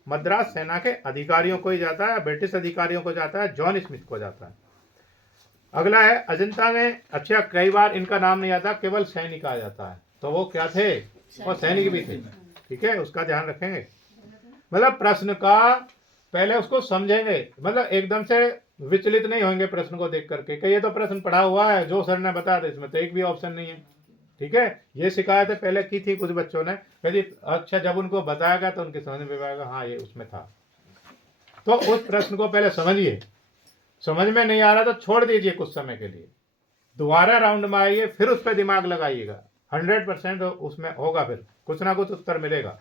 मद्रास सेना के अधिकारियों को ही जाता है, ब्रिटिश अधिकारियों को जाता है, जॉन स्मिथ को जाता है। अगला है, अजंता में, अच्छा कई बार इनका नाम नहीं आता, केवल सैनिक आ जाता है, तो वो क्या थे? वो सैनिक भी थे। ठीक है, उसका ध्यान रखेंगे। मतलब प्रश्न का पहले उसको समझेंगे, मतलब एकदम से विचलित नहीं होंगे प्रश्न को देख करके कि ये तो प्रश्न पढ़ा हुआ है, जो सर ने बताया था इसमें तो एक भी ऑप्शन नहीं है। ठीक है, ये शिकायतें पहले की थी कुछ बच्चों ने, यदि अच्छा जब उनको बताया गया तो उनकी समझ में आएगा हाँ ये उसमें था। तो उस प्रश्न को पहले समझिए, समझ में नहीं आ रहा तो छोड़ दीजिए कुछ समय के लिए, दोबारा राउंड में आइए, फिर उस पर दिमाग लगाइएगा, 100% उसमें होगा, फिर कुछ ना कुछ उत्तर मिलेगा।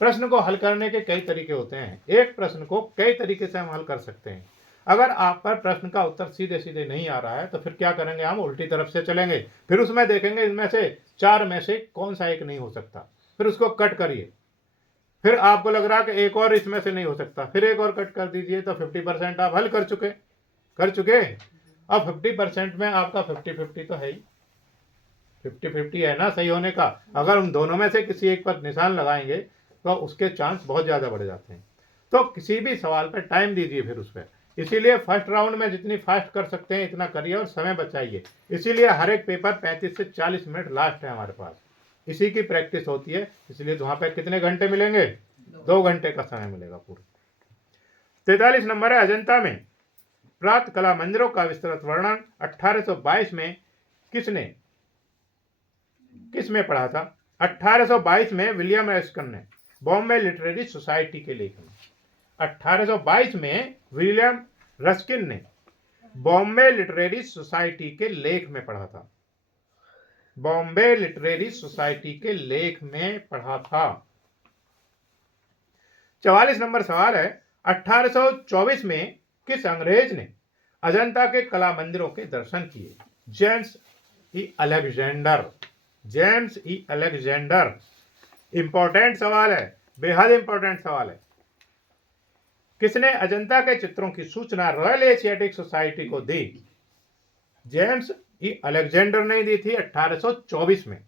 प्रश्न को हल करने के कई तरीके होते हैं, एक प्रश्न को कई तरीके से हम हल कर सकते हैं। अगर आप पर प्रश्न का उत्तर सीधे सीधे नहीं आ रहा है तो फिर क्या करेंगे, हम उल्टी तरफ से चलेंगे, फिर उसमें देखेंगे इनमें से 4 में से कौन सा एक नहीं हो सकता, फिर उसको कट करिए, फिर आपको लग रहा कि एक और इसमें से नहीं हो सकता, फिर एक और कट कर दीजिए, तो 50% आप हल कर चुके। अब 50% में आपका 50-50 तो है ही, 50-50 है ना सही होने का। अगर उन दोनों में से किसी एक पर निशान लगाएंगे तो उसके चांस बहुत ज़्यादा बढ़ जाते हैं। तो किसी भी सवाल पर टाइम दीजिए फिर उस पर, इसीलिए फर्स्ट राउंड में जितनी फास्ट कर सकते हैं इतना करिए और समय बचाइए। इसीलिए हर एक पेपर 35 से 40 मिनट लास्ट है हमारे पास, इसी की प्रैक्टिस होती है। इसलिए वहाँ पे कितने घंटे मिलेंगे, 2 घंटे का समय मिलेगा पूरा। 43 नंबर है, अजंता में प्राप्त कला मंदिरों का विस्तृत वर्णन 1822 में किसमें पढ़ा था। 1822 में विलियम रस्किन ने बॉम्बे लिटरेरी सोसाइटी के लेख में, 1822 में विलियम रस्किन ने बॉम्बे लिटरेरी सोसाइटी के लेख में पढ़ा था, बॉम्बे लिटरेरी सोसाइटी के लेख में पढ़ा था। 44 नंबर सवाल है, 1824 में किस अंग्रेज ने अजंता के कला मंदिरों के दर्शन किए। जेम्स ई अलेक्जेंडर, जेम्स ई अलेक्जेंडर। इंपॉर्टेंट सवाल है, बेहद इंपॉर्टेंट सवाल है। किसने अजंता के चित्रों की सूचना रॉयल एशियाटिक सोसाइटी को दी। जेम्स ई अलेक्जेंडर ने दी थी 1824 में,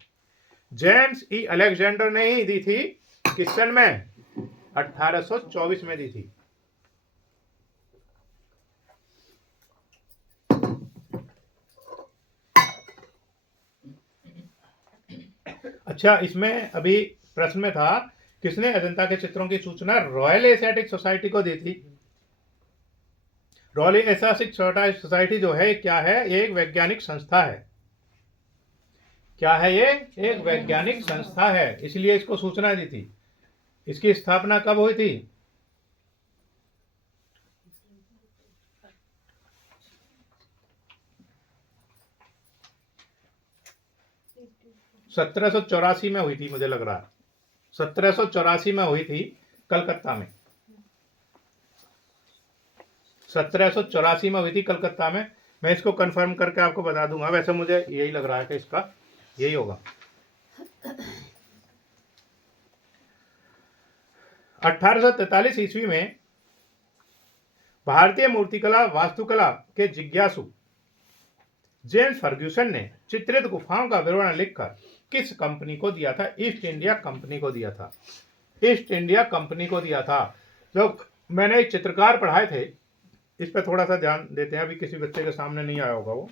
जेम्स ई अलेक्जेंडर ने ही दी थी। किस सन में, 1824 में दी थी। अच्छा, इसमें अभी प्रश्न में था किसने अजंता के चित्रों की सूचना रॉयल एशियाटिक सोसाइटी को दी थी। रॉयल एशियाटिक सोसाइटी जो है क्या है, ये एक वैज्ञानिक संस्था है। क्या है ये, एक वैज्ञानिक संस्था है, इसलिए इसको सूचना दी थी। इसकी स्थापना कब हुई थी, 1784 में हुई थी, मुझे लग रहा है 1784 में हुई थी कलकत्ता में, 1784 में हुई थी कलकत्ता में। मैं इसको कंफर्म करके आपको बता दूंगा, वैसे मुझे यही लग रहा है कि इसका यही होगा। 1843 ईस्वी में भारतीय मूर्तिकला वास्तुकला के जिज्ञासु जेम्स फर्ग्यूसन ने चित्रित गुफाओं का विवरण लिखकर किस कंपनी को दिया था। ईस्ट इंडिया कंपनी को दिया था, ईस्ट इंडिया कंपनी को दिया था। जो मैंने एक चित्रकार पढ़ाए थे, इस पर थोड़ा सा ध्यान देते हैं, अभी किसी बच्चे के सामने नहीं आया होगा, वो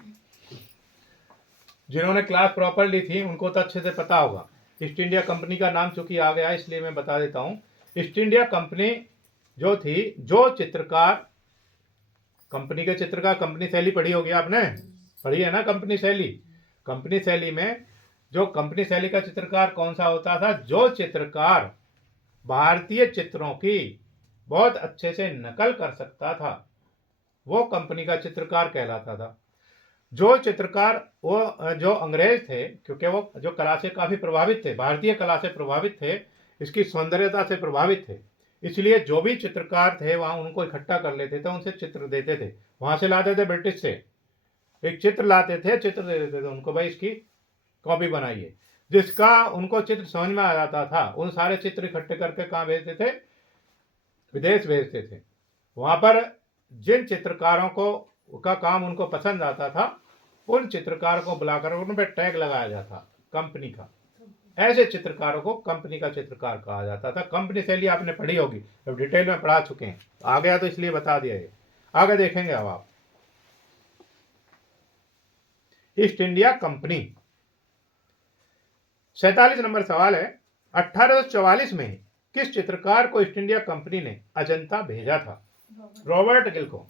जिन्होंने क्लास प्रॉपर ली थी उनको तो अच्छे से पता होगा। ईस्ट इंडिया कंपनी का नाम चूंकि आ गया इसलिए मैं बता देता हूँ। ईस्ट इंडिया कंपनी जो थी, जो चित्रकार, कंपनी के चित्रकार, कंपनी शैली पढ़ी होगी आपने, पढ़ी है ना कंपनी शैली। कंपनी शैली में जो कंपनी शैली का चित्रकार कौन सा होता था, जो चित्रकार भारतीय चित्रों की बहुत अच्छे से नकल कर सकता था वो कंपनी का चित्रकार कहलाता था। जो चित्रकार, वो जो अंग्रेज थे, क्योंकि वो जो कला से काफ़ी प्रभावित थे, भारतीय कला से प्रभावित थे, इसकी सौंदर्यता से प्रभावित थे, इसलिए जो भी चित्रकार थे वहाँ उनको इकट्ठा कर लेते थे, उनसे चित्र देते थे, वहाँ से लाते थे ब्रिटिश से, एक चित्र लाते थे, चित्र दे देते थे उनको, भाई इसकी कॉपी बनाइए। जिसका उनको चित्र समझ में आ जाता था उन सारे चित्र इकट्ठे करके कहाँ भेजते थे, विदेश भेजते थे। वहाँ पर जिन चित्रकारों को का काम उनको पसंद आता था उन चित्रकारों को बुलाकर उन पर टैग लगाया जाता कंपनी का। ऐसे चित्रकारों को कंपनी का चित्रकार कहा जाता था। कंपनी शैली आपने पढ़ी होगी, अब डिटेल में पढ़ा चुके हैं, आ गया तो इसलिए बता दिया ये, आगे देखेंगे अब आप। ईस्ट इंडिया कंपनी, 47 नंबर सवाल है, 1844 में किस चित्रकार को ईस्ट इंडिया कंपनी ने अजंता भेजा था। रॉबर्ट गिल को,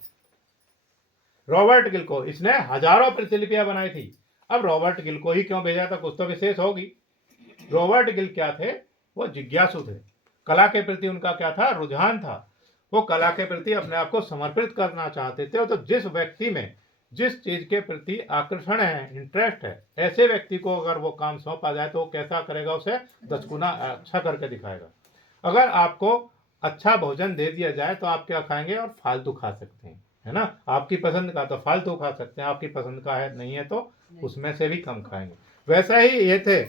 रॉबर्ट गिल को। इसने हजारों प्रतिलिपियां बनाई थी, अब रॉबर्ट गिल को ही क्यों भेजा था, कुछ तो विशेष होगी। रॉबर्ट गिल क्या थे, वो जिज्ञासु थे। कला के प्रति उनका क्या था, रुझान था। वो कला के प्रति अपने आप को समर्पित करना चाहते थे। तो जिस व्यक्ति में जिस चीज के प्रति आकर्षण है, इंटरेस्ट है, ऐसे व्यक्ति को अगर वो काम सौंपा जाए तो वो कैसा करेगा, उसे 10 गुना अच्छा करके दिखाएगा। अगर आपको अच्छा भोजन दे दिया जाए तो आप क्या खाएंगे, और फालतू खा सकते हैं, है ना। आपकी पसंद का तो फालतू खा सकते हैं, आपकी पसंद का है नहीं है तो उसमें से भी कम खाएंगे। वैसा ही ये थे,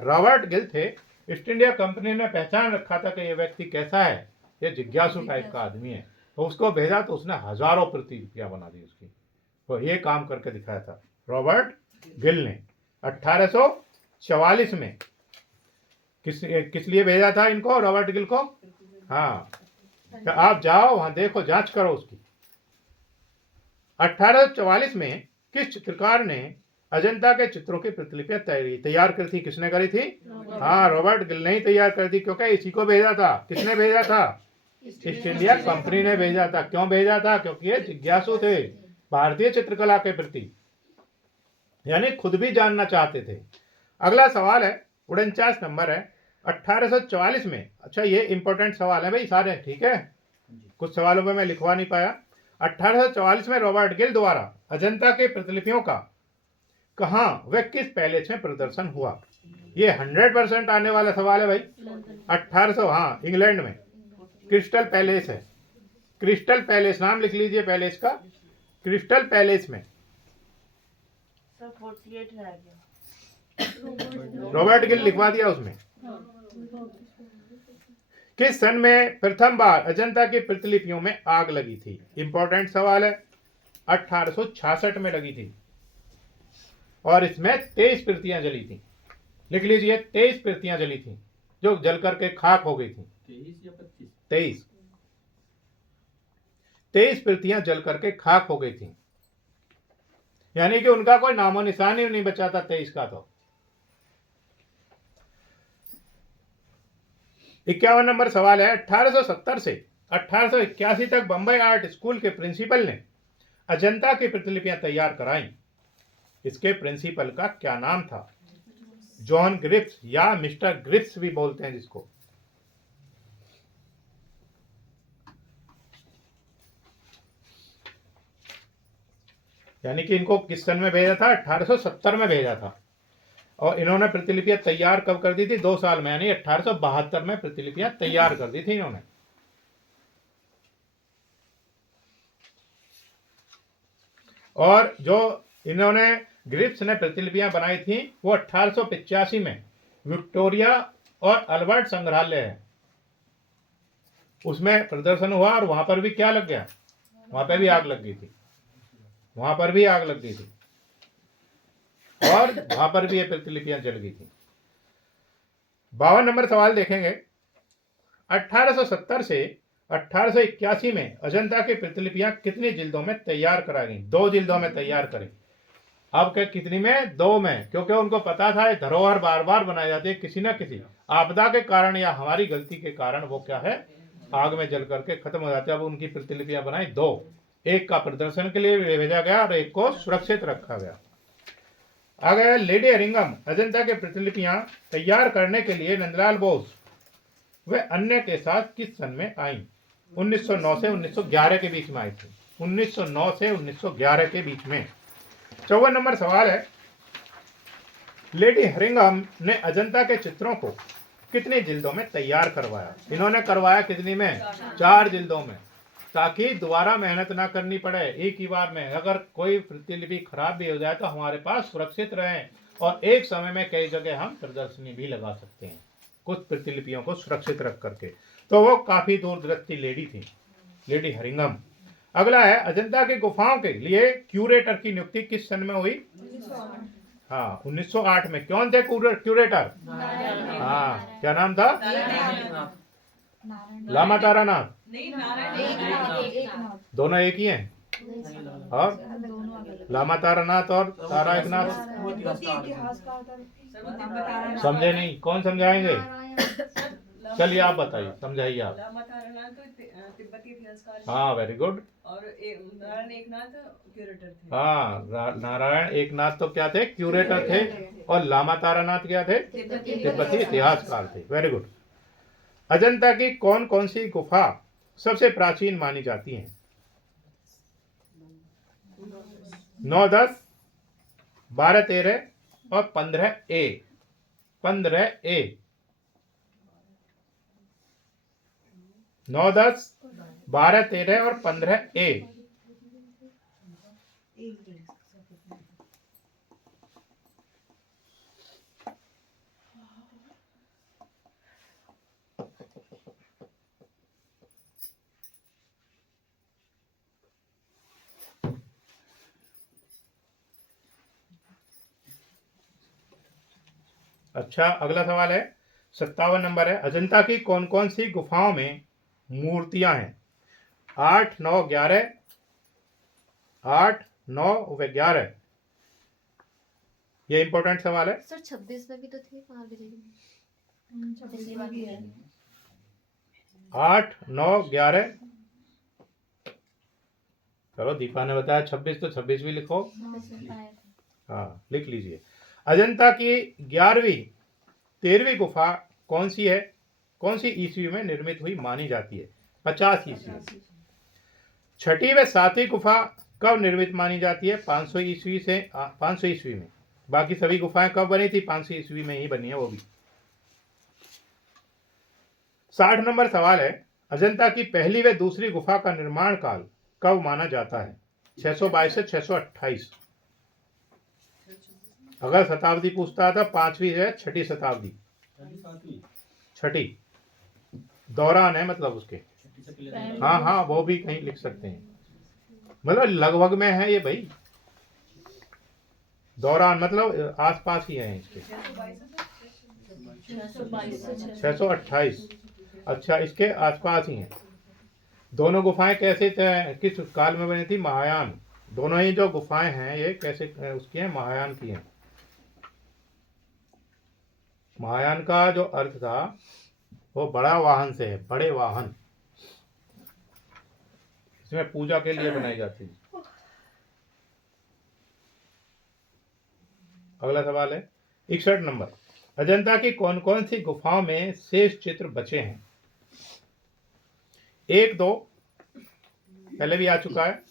रॉबर्ट गिल थे। ईस्ट इंडिया कंपनी ने पहचान रखा था कि ये व्यक्ति कैसा है, ये जिज्ञासु टाइप का आदमी है। तो उसको भेजा तो उसने हजारों प्रतिलिपियां बना दी उसकी। तो ये काम करके दिखाया था रॉबर्ट गिल ने 1844 में। किस लिए भेजा था इनको, रॉबर्ट गिल को? हाँ, तो आप जाओ वहां देखो, जांच करो उसकी। 1844 में किस चित्रकार ने अजंता के चित्रों की प्रतिलिपियां तैयार करी थी? किसने करी थी? हाँ, रॉबर्ट गिल ने ही तैयार कर दी, क्योंकि इसी को भेजा था। किसने भेजा था? ईस्ट इंडिया कंपनी ने भेजा था। क्यों भेजा था? क्योंकि ये जिज्ञासु थे भारतीय चित्रकला के प्रति, यानी खुद भी जानना चाहते थे। अगला सवाल है 49 नंबर है, 1844 में। अच्छा, ये इंपॉर्टेंट सवाल है भाई सारे, ठीक है, कुछ सवालों में मैं लिखवा नहीं पाया। 1844 में रॉबर्ट गिल द्वारा अजंता के प्रतिलिपियों का कहाँ व किस पैलेस में प्रदर्शन हुआ? ये 100% आने वाला सवाल है भाई। 1800, हाँ, इंग्लैंड में क्रिस्टल पैलेस है। क्रिस्टल पैलेस, नाम लिख लीजिए पैलेस का, क्रिस्टल पैलेस में। सर 48 रह गया। रॉबर्ट गिल लिखवा दिया उसमें। किस सन में प्रथम बार अजंता की प्रतिलिपियों में आग लगी थी? इंपॉर्टेंट सवाल है। 1866 में लगी थी और इसमें 23 प्रतियां जली थी। लिख लीजिए, 23 प्रतियां जली थी जो जल करके खाक हो गई थी। 23 या 25? 23 प्रतियां जल करके खाक हो गई थी, यानी कि उनका कोई नामो निशान ही नहीं बचा था 23 का। तो 51 नंबर सवाल है, 1870 से 1881 तक बंबई आर्ट स्कूल के प्रिंसिपल ने अजंता की प्रतिलिपियां तैयार कराई। इसके प्रिंसिपल का क्या नाम था? जॉन ग्रिप्स या मिस्टर ग्रिप्स भी बोलते हैं जिसको। यानी कि इनको किस सन में भेजा था? 1870 में भेजा था। और इन्होंने प्रतिलिपियां तैयार कब कर दी थी? 2 साल में, यानी 1872 में प्रतिलिपियां तैयार कर दी थी इन्होंने। और जो इन्होंने ग्रिप्स ने प्रतिलिपियां बनाई थी वो 1885 में विक्टोरिया और अल्बर्ट संग्रहालय है, उसमें प्रदर्शन हुआ। और वहां पर भी क्या लग गया? वहां पर भी आग लग गई थी। वहां पर भी आग लग गई थी और वहां पर भी ये प्रतिलिपियां जल गई थी। 52 नंबर सवाल देखेंगे, 1870 से 1881 में अजंता की प्रतिलिपियां कितनी जिल्दों में तैयार कराई गई? 2 जिल्दों में तैयार करें। अब क्या कितनी में? 2 में, क्योंकि उनको पता था ये धरोहर बार बार बनाई जाती है, किसी न किसी आपदा के कारण या हमारी गलती के कारण वो क्या है, आग में जल करके खत्म हो जाते हैं। अब उनकी प्रतिलिपियां बनाई 2, एक का प्रदर्शन के लिए भेजा गया और एक को सुरक्षित रखा गया। आ गया लेडी हरिंगम। अजंता के प्रतिलिपियां तैयार करने के लिए नंदलाल बोस वे अन्य के साथ किस सन में आई? 1909 से 1911 के बीच में आई थी। 1909 से 1911 के बीच में। 54 नंबर सवाल है, लेडी हरिंगम ने अजंता के चित्रों को कितनी जिल्दों में तैयार करवाया? इन्होंने करवाया कितनी में? 4 जिल्दों में, ताकि दोबारा मेहनत ना करनी पड़े एक ही बार में। अगर कोई प्रतिलिपि खराब भी हो जाए तो हमारे पास सुरक्षित रहें और एक समय में कई जगह हम प्रदर्शनी भी लगा सकते हैं कुछ प्रतिलिपियों को सुरक्षित रख करके। तो वो काफी दूरदृष्टि लेडी थी, लेडी हरिंगम। अगला है, अजंता की गुफाओं के लिए क्यूरेटर की नियुक्ति किस सन में हुई? 1908 में। कौन थे क्यूरेटर? हाँ, क्या नाम था? लामा तारानाथ। दोनों एक ही हैं? और लामा तारानाथ और तारा एकनाथ समझे नहीं? कौन समझाएंगे? चलिए आप बताइए, समझाइए आप। लामातारानाथ तो तिब्बती इतिहासकार थे। हाँ, वेरी गुड। और नारायण एकनाथ क्यूरेटर थे। हाँ, नारायण एकनाथ तो क्या थे? क्यूरेटर थे। और लामा तारानाथ क्या थे? तिब्बती इतिहासकार थे। Very good. अजंता की कौन कौन सी गुफा सबसे प्राचीन मानी जाती है? 9, 10, 12, 13 और 15A। 15A। 9, 10, 12, 13 और 15A। अच्छा, अगला सवाल है 57 नंबर है। अजंता की कौन कौन सी गुफाओं में मूर्तियां हैं? 8, 9, 11। 8, 9 व 11। ये इंपॉर्टेंट सवाल है। सर 26 में भी तो थी महावीर 8, 9, 11। चलो, दीपा ने बताया 26, तो 26 भी लिखो। हाँ, लिख लीजिए। अजंता की 11वीं 13वीं गुफा कौन सी है? कौन सी ईस्वी में निर्मित हुई मानी जाती है? 50 ईस्वी। 6ठी व 7वीं गुफा कब निर्मित मानी जाती है? 500 ईस्वी से 500 ईस्वी में। बाकी सभी गुफाएं कब बनी थी? 500 ईस्वी में ही बनी है वो भी। 60 नंबर सवाल है। अजंता की पहली व दूसरी गुफा का निर्माण काल कब माना जाता है? 622 से 628। अगर शताब्दी पूछता था, 5वीं है 6ठी शताब्दी। 6ठी दौरान है, मतलब उसके। हाँ हाँ, वो भी कहीं लिख सकते हैं, मतलब लगभग में है ये भाई। दौरान मतलब आसपास ही है इसके। 628। अच्छा, इसके आसपास ही हैं। दोनों गुफाएं कैसे किस काल में बनी थी? महायान। दोनों ही जो गुफाएं हैं ये कैसे उसकी हैं? महायान की हैं। महायान का जो अर्थ था वो बड़ा वाहन से है, बड़े वाहन। इसमें पूजा के लिए बनाई जाती है। अगला सवाल है 61 नंबर। अजंता की कौन कौन सी गुफाओं में शेष चित्र बचे हैं? 1, 2 पहले भी आ चुका है।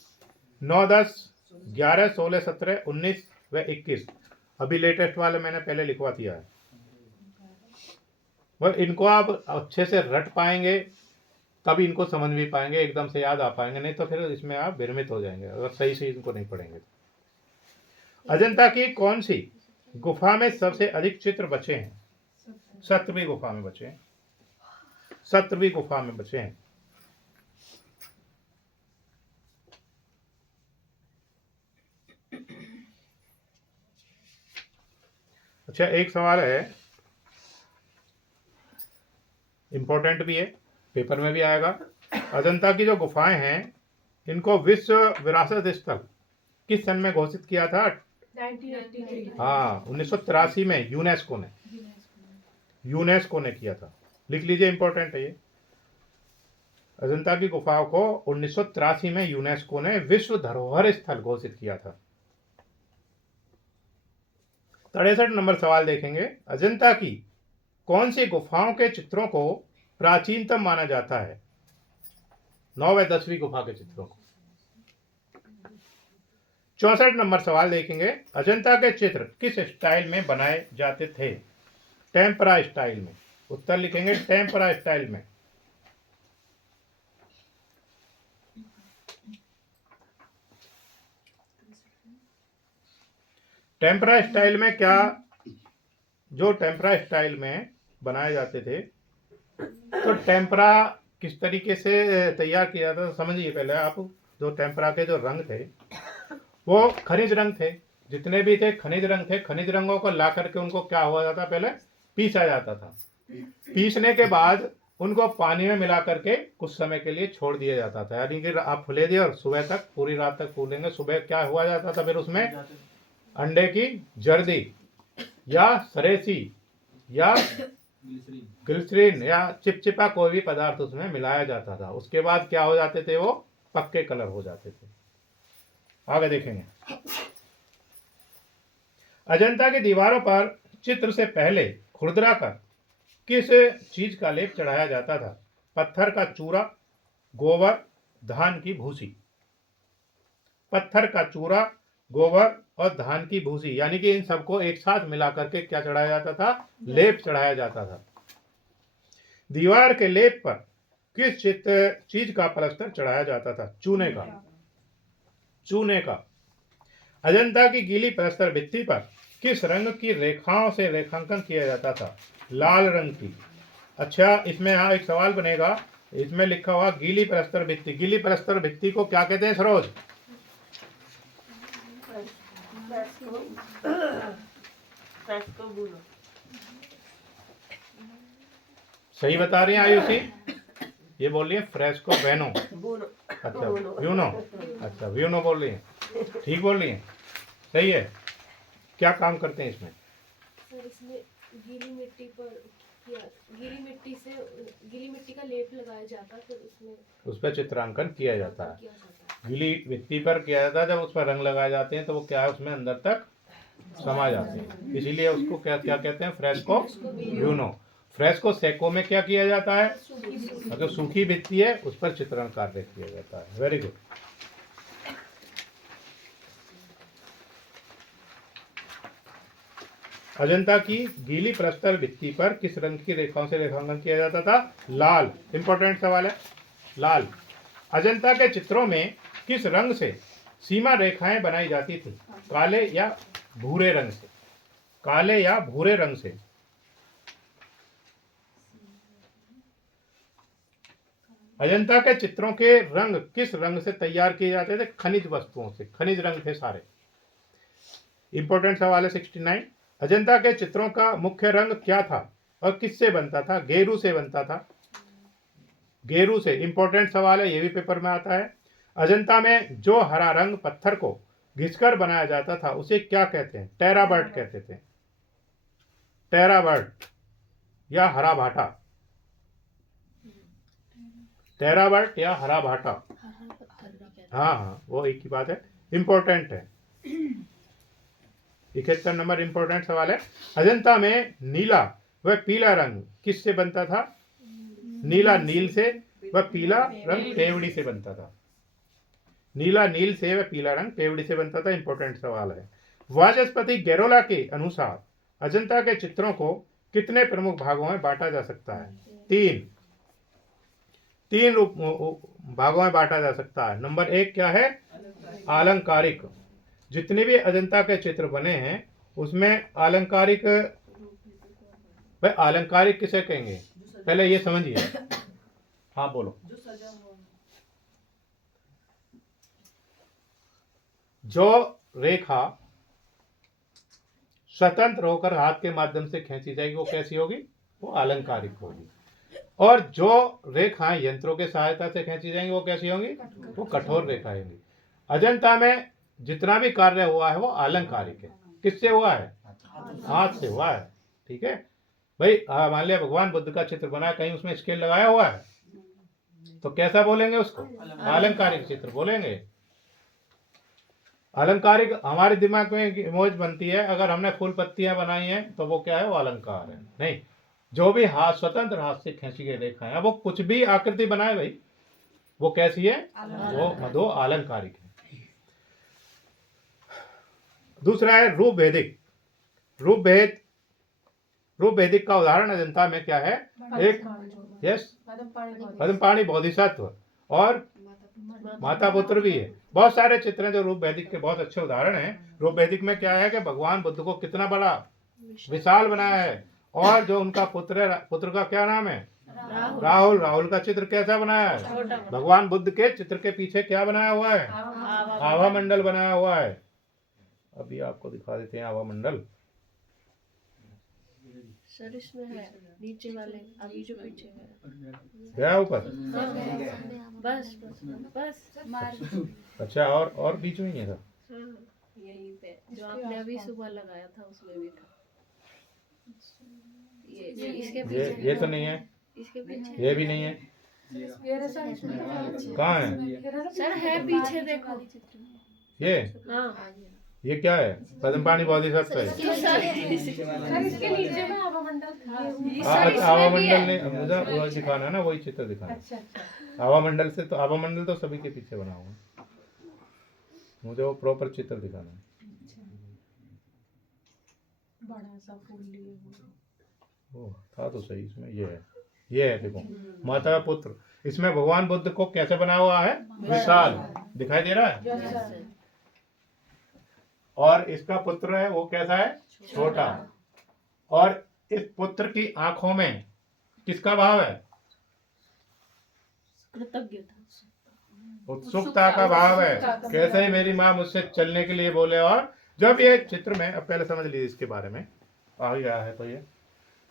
9, 10, 11, 16, 17, 19 व 21। अभी लेटेस्ट वाले मैंने पहले लिखवा दिया है। और इनको आप अच्छे से रट पाएंगे तब इनको समझ भी पाएंगे, एकदम से याद आ पाएंगे, नहीं तो फिर इसमें आप भ्रमित हो जाएंगे अगर सही से इनको नहीं पढ़ेंगे। अजंता की कौन सी गुफा में सबसे अधिक चित्र बचे हैं? 17वीं गुफा में बचे हैं। 17वीं गुफा में बचे हैं। अच्छा, एक सवाल है, इंपॉर्टेंट भी है, पेपर में भी आएगा। अजंता की जो गुफाएं हैं इनको विश्व विरासत स्थल किस सन में घोषित किया था? 1983। हाँ, 1983 में यूनेस्को ने किया था। लिख लीजिए, इंपॉर्टेंट है ये। अजंता की गुफाओं को 1983 में यूनेस्को ने विश्व धरोहर स्थल घोषित किया था। 63 नंबर सवाल देखेंगे। अजंता की कौन सी गुफाओं के चित्रों को प्राचीनतम माना जाता है? 9 व 10वीं गुफा के चित्रों को। 64 नंबर सवाल देखेंगे। अजंता के चित्र किस स्टाइल में बनाए जाते थे? टेम्परा स्टाइल में। उत्तर लिखेंगे टेम्परा स्टाइल में। टेम्परा स्टाइल में क्या, जो टेम्परा स्टाइल में बनाए जाते थे, तो टेम्परा किस तरीके से तैयार किया जाता था समझिए पहले आप। जो टेम्परा के जो रंग थे वो खनिज रंग थे, जितने भी थे खनिज रंग थे। खनिज रंगों को ला करके उनको क्या हुआ जाता, पहले पीसा जाता था। पीसने के बाद उनको पानी में मिला करके कुछ समय के लिए छोड़ दिया जाता था, यानी कि आप फुले दिए और सुबह तक, पूरी रात तक फूलेंगे। सुबह क्या हुआ जाता था, फिर उसमें अंडे की जर्दी या सरेसी या ग्लिसरीन। ग्लिसरीन या चिपचिपा कोई भी पदार्थ उसमें मिलाया जाता था, उसके बाद क्या हो जाते थे, वो पक्के कलर हो जाते थे। आगे देखेंगे। अजंता की दीवारों पर चित्र से पहले खुरदरा कर किस चीज का लेप चढ़ाया जाता था? पत्थर का चूरा, गोबर, धान की भूसी। पत्थर का चूरा, गोबर और धान की भूसी, यानी कि इन सबको एक साथ मिला करके क्या चढ़ाया जाता था? लेप चढ़ाया जाता था। दीवार के लेप पर किस चीज का प्लास्टर चढ़ाया जाता था? चूने का। चूने का। अजंता की गीली प्लास्टर भित्ति पर किस रंग की रेखाओं से रेखांकन किया जाता था? लाल रंग की। अच्छा, इसमें यहाँ एक सवाल बनेगा, इसमें लिखा हुआ गीली प्लास्टर भित्ति। गीली प्लास्टर भित्ति को क्या कहते हैं सरोज? फ्रेस्को बुनो। सही बता रही हैं आयुषी? ये बोल रही है फ्रेस्को वेनो। बुनो। अच्छा व्यूनो। अच्छा व्यूनो बोल रही हैं, ठीक बोल रही हैं, सही है। क्या काम करते हैं इसमें? सर इसमें गीली मिट्टी पर गीली मिट्टी का लेप लगाया जाता, फिर उसमें उस पर चित्रांकन किया जाता है। किया जाता है। गीली मिट्टी पर किया जाता है, जब उस पर रंग लगाए जाते हैं तो वो क्या है, उसमें अंदर तक समा जाते हैं, इसीलिए उसको क्या क्या कहते हैं? फ्रेस्को व्यूनो। फ्रेस्को सेको में क्या किया जाता है? अगर सूखी भित्ति है उस पर चित्रण कार्य किया जाता है। Very good. अजंता की गीली प्रस्तर भित्ति पर किस रंग की रेखाओं से रेखांकन किया जाता था? लाल। इंपॉर्टेंट सवाल है, लाल। अजंता के चित्रों में किस रंग से सीमा रेखाएं बनाई जाती थी? काले या भूरे रंग से? काले या भूरे रंग से? अजंता के चित्रों के रंग किस रंग से तैयार किए जाते थे? खनिज वस्तुओं से, खनिज रंग थे सारे। इंपॉर्टेंट सवाल है 69। अजंता के चित्रों का मुख्य रंग क्या था और किससे बनता था? गेरू से बनता था। गेरू से। इंपॉर्टेंट सवाल है, ये भी पेपर में आता है। अजंता में जो हरा रंग पत्थर को घिसकर बनाया जाता था उसे क्या कहते हैं? टेराबर्ट कहते थे। टेराबर्ट या हरा भाटा। टेराबर्ट या हरा भाटा। हाँ हाँ, वो एक ही बात है, इंपॉर्टेंट है। 71 नंबर इंपॉर्टेंट सवाल है। अजंता में नीला व पीला रंग किससे बनता था? नीला नील से व पीला रंग पेवड़ी से बनता था। नीला नील से व पीला रंग पेवड़ी से बनता था। इंपॉर्टेंट सवाल है। वाचस्पति गेरोला के अनुसार अजंता के चित्रों को कितने प्रमुख भागों में बांटा जा सकता है? तीन भागों में बांटा जा सकता है। नंबर 1 क्या है? आलंकारिक। जितने भी अजंता के चित्र बने हैं उसमें आलंकारिक, भाई आलंकारिक किसे कहेंगे पहले ये समझिए। हाँ बोलो। जो सजा हुआ। जो रेखा स्वतंत्र होकर हाथ के माध्यम से खींची जाएगी वो कैसी होगी? वो आलंकारिक होगी। और जो रेखाएं यंत्रों के सहायता से खींची जाएंगी वो कैसी होंगी? वो कठोर रेखाएं होंगी। अजंता में जितना भी कार्य हुआ है वो आलंकारिक है। किससे हुआ है? हाथ से हुआ है। ठीक है भाई। मान लिया भगवान बुद्ध का चित्र बना, कहीं उसमें स्केल लगाया हुआ है तो कैसा बोलेंगे उसको? आलंकारिक चित्र बोलेंगे। अलंकारिक हमारे दिमाग में इमेज बनती है, अगर हमने फूल पत्तियां बनाई हैं तो वो क्या है? वो अलंकार है। नहीं, जो भी हाथ स्वतंत्र हाथ से खींची गई रेखा है, वो कुछ भी आकृति बनाए भाई, वो कैसी है? वो आलंकारिक है। दूसरा है रूप भेदिक। रूप भेदिक का उदाहरण अजंता में क्या है? एक यस पद्मपाणि बोधिसत्व और माता पुत्र भी है। बहुत सारे चित्र हैं जो रूप भेदिक के बहुत अच्छे उदाहरण हैं। रूप भेदिक में क्या है कि भगवान बुद्ध को कितना बड़ा विशाल बनाया है, और जो उनका पुत्र का क्या नाम है? राहुल का चित्र कैसा बनाया है? भगवान बुद्ध के चित्र के पीछे क्या बनाया हुआ है? आभा मंडल बनाया हुआ है। अभी आपको दिखा देते हैं आभा मंडल। सर इसमें है नीचे वाले, अभी जो पीछे है गया ऊपर। बस मार। अच्छा, और बीच में ही है था यहीं पे जो आपने अभी सुबह लगाया था उसमें भी था। ये इसके ये पीछे तो नहीं है, इसके पीछे ये भी नहीं है, ये रहा सर, इसमें तो है। कहाँ है ये रहा सर है पीछे देखो। ये? हाँ ये क्या है? पद्म पाणी बोधिसत्व है। सर इसके नीचे में आभा मंडल था। अच्छा, आवा मंडल ने मुझे वो दिखाना है ना, वही चित्र दिखाना। अच्छा अच्छा। आवा मंडल से तो आवा मंडल तो सभी के पीछे बना हुआ है, मुझे वो प्रॉपर चित्र दिखाना है। बड़ा सा फूल लिए हुए। ओ था तो सही, इसमें ये है देखो, माता का पुत्र। इसमें भगवान बुद्ध को कैसे बना हुआ है? विशाल दिखाई दे रहा है, यस सर। और इसका पुत्र है वो कैसा है? छोटा। और इस पुत्र की आंखों में किसका भाव है? कृतज्ञता, उत्सुकता का भाव है। कैसे ही मेरी माँ मुझसे चलने के लिए बोले। और जब ये चित्र में, अब पहले समझ लीजिए इसके बारे में, आ गया है तो ये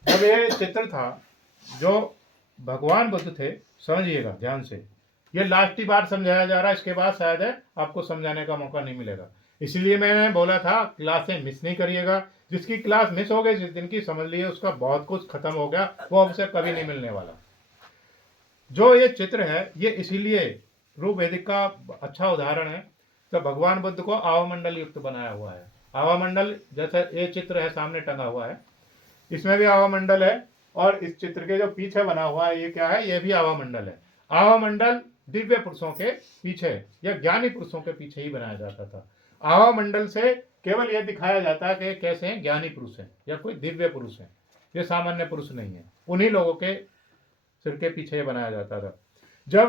जब ये चित्र था जो भगवान बुद्ध थे, समझिएगा ध्यान से, ये लास्ट बार समझाया जा रहा है, इसके बाद शायद है आपको समझाने का मौका नहीं मिलेगा। इसलिए मैंने बोला था क्लासें मिस नहीं करिएगा। जिसकी क्लास मिस हो गई जिस दिन की, समझ लिए उसका बहुत कुछ खत्म हो गया, वो हमसे कभी नहीं मिलने वाला। जो ये चित्र है ये इसीलिए रूप वेदिक का अच्छा उदाहरण है। तो भगवान बुद्ध को आवामंडल युक्त बनाया हुआ है। आवामंडल जैसे ये चित्र है सामने टंगा हुआ है, इसमें भी आवामंडल है, और इस चित्र के जो पीछे बना हुआ है ये क्या है? ये भी आवामंडल है। आवामंडल दिव्य पुरुषों के पीछे या ज्ञानी पुरुषों के पीछे ही बनाया जाता था। आवामंडल से केवल यह दिखाया जाता है कि कैसे हैं ज्ञानी पुरुष हैं या कोई दिव्य पुरुष है, ये सामान्य पुरुष नहीं है। उन्हीं लोगों के सिर के पीछे बनाया जाता था। जब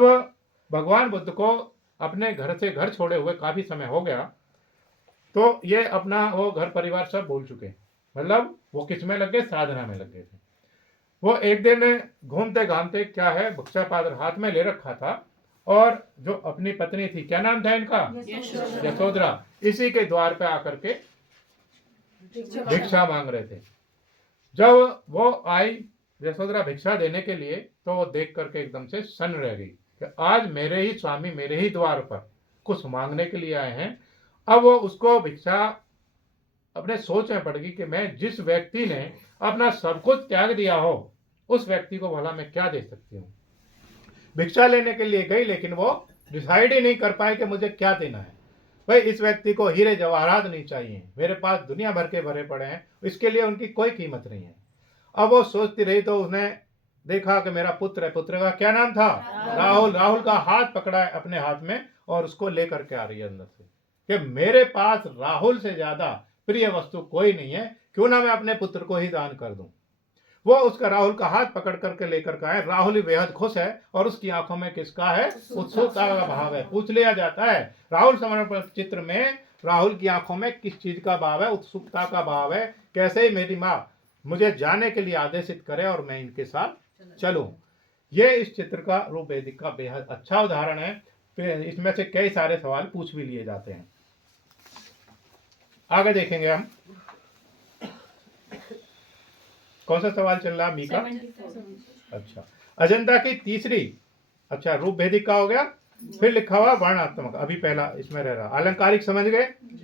भगवान बुद्ध को अपने घर से घर छोड़े हुए काफी समय हो गया, तो ये अपना वो घर परिवार सब भूल चुके, मतलब वो किस में लग गए? साधना में लग गए थे। वो एक दिन घूमते घामते क्या है, भिक्षा पात्र हाथ में ले रखा था, और जो अपनी पत्नी थी, क्या नाम था इनका? यशोधरा, इसी के द्वार पे आकर के भिक्षा मांग रहे थे। जब वो आई यशोधरा भिक्षा देने के लिए, तो वो देख करके एकदम से सन्न रह गई कि आज मेरे ही स्वामी मेरे ही द्वार पर कुछ मांगने के लिए आए हैं। अब वो उसको भिक्षा अपने सोच में पड़ गई कि मैं जिस व्यक्ति ने अपना सब कुछ त्याग दिया हो, उस व्यक्ति को भला मैं क्या दे सकती हूँ। भिक्षा लेने के लिए गई, लेकिन वो डिसाइड ही नहीं कर पाए कि मुझे क्या देना है। भाई इस व्यक्ति को हीरे जवाहरात नहीं चाहिए, मेरे पास दुनिया भर के भरे पड़े हैं, इसके लिए उनकी कोई कीमत नहीं है। अब वो सोचती रही, तो उसने देखा कि मेरा पुत्र है। पुत्र का क्या नाम था? राहुल। राहुल का हाथ पकड़ा है अपने हाथ में, और उसको लेकर के आ रही है अंदर से कि मेरे पास राहुल से ज्यादा प्रिय वस्तु कोई नहीं है, क्यों ना मैं अपने पुत्र को ही दान कर दूं। वो उसका राहुल का हाथ पकड़ करके लेकर के आए। राहुल बेहद खुश है, और उसकी आंखों में किसका है? उत्सुकता का भाव है। पूछ लिया जाता है राहुल समर्पण चित्र में राहुल की आंखों में किस चीज का भाव है? उत्सुकता का भाव है। कैसे ही मेरी माँ मुझे जाने के लिए आदेशित करे और मैं इनके साथ चलूं। ये इस चित्र का रूप वेदिक का बेहद अच्छा उदाहरण है। इसमें से कई सारे सवाल पूछ भी लिए जाते हैं। आगे देखेंगे हम कौन सा सवाल चल रहा है मीका? अच्छा, अजंता की तीसरी, अच्छा रूप भेदिक का हो गया, फिर लिखा हुआ वर्णात्मक। अभी पहला इसमें रह रहा अलंकारिक समझ गए,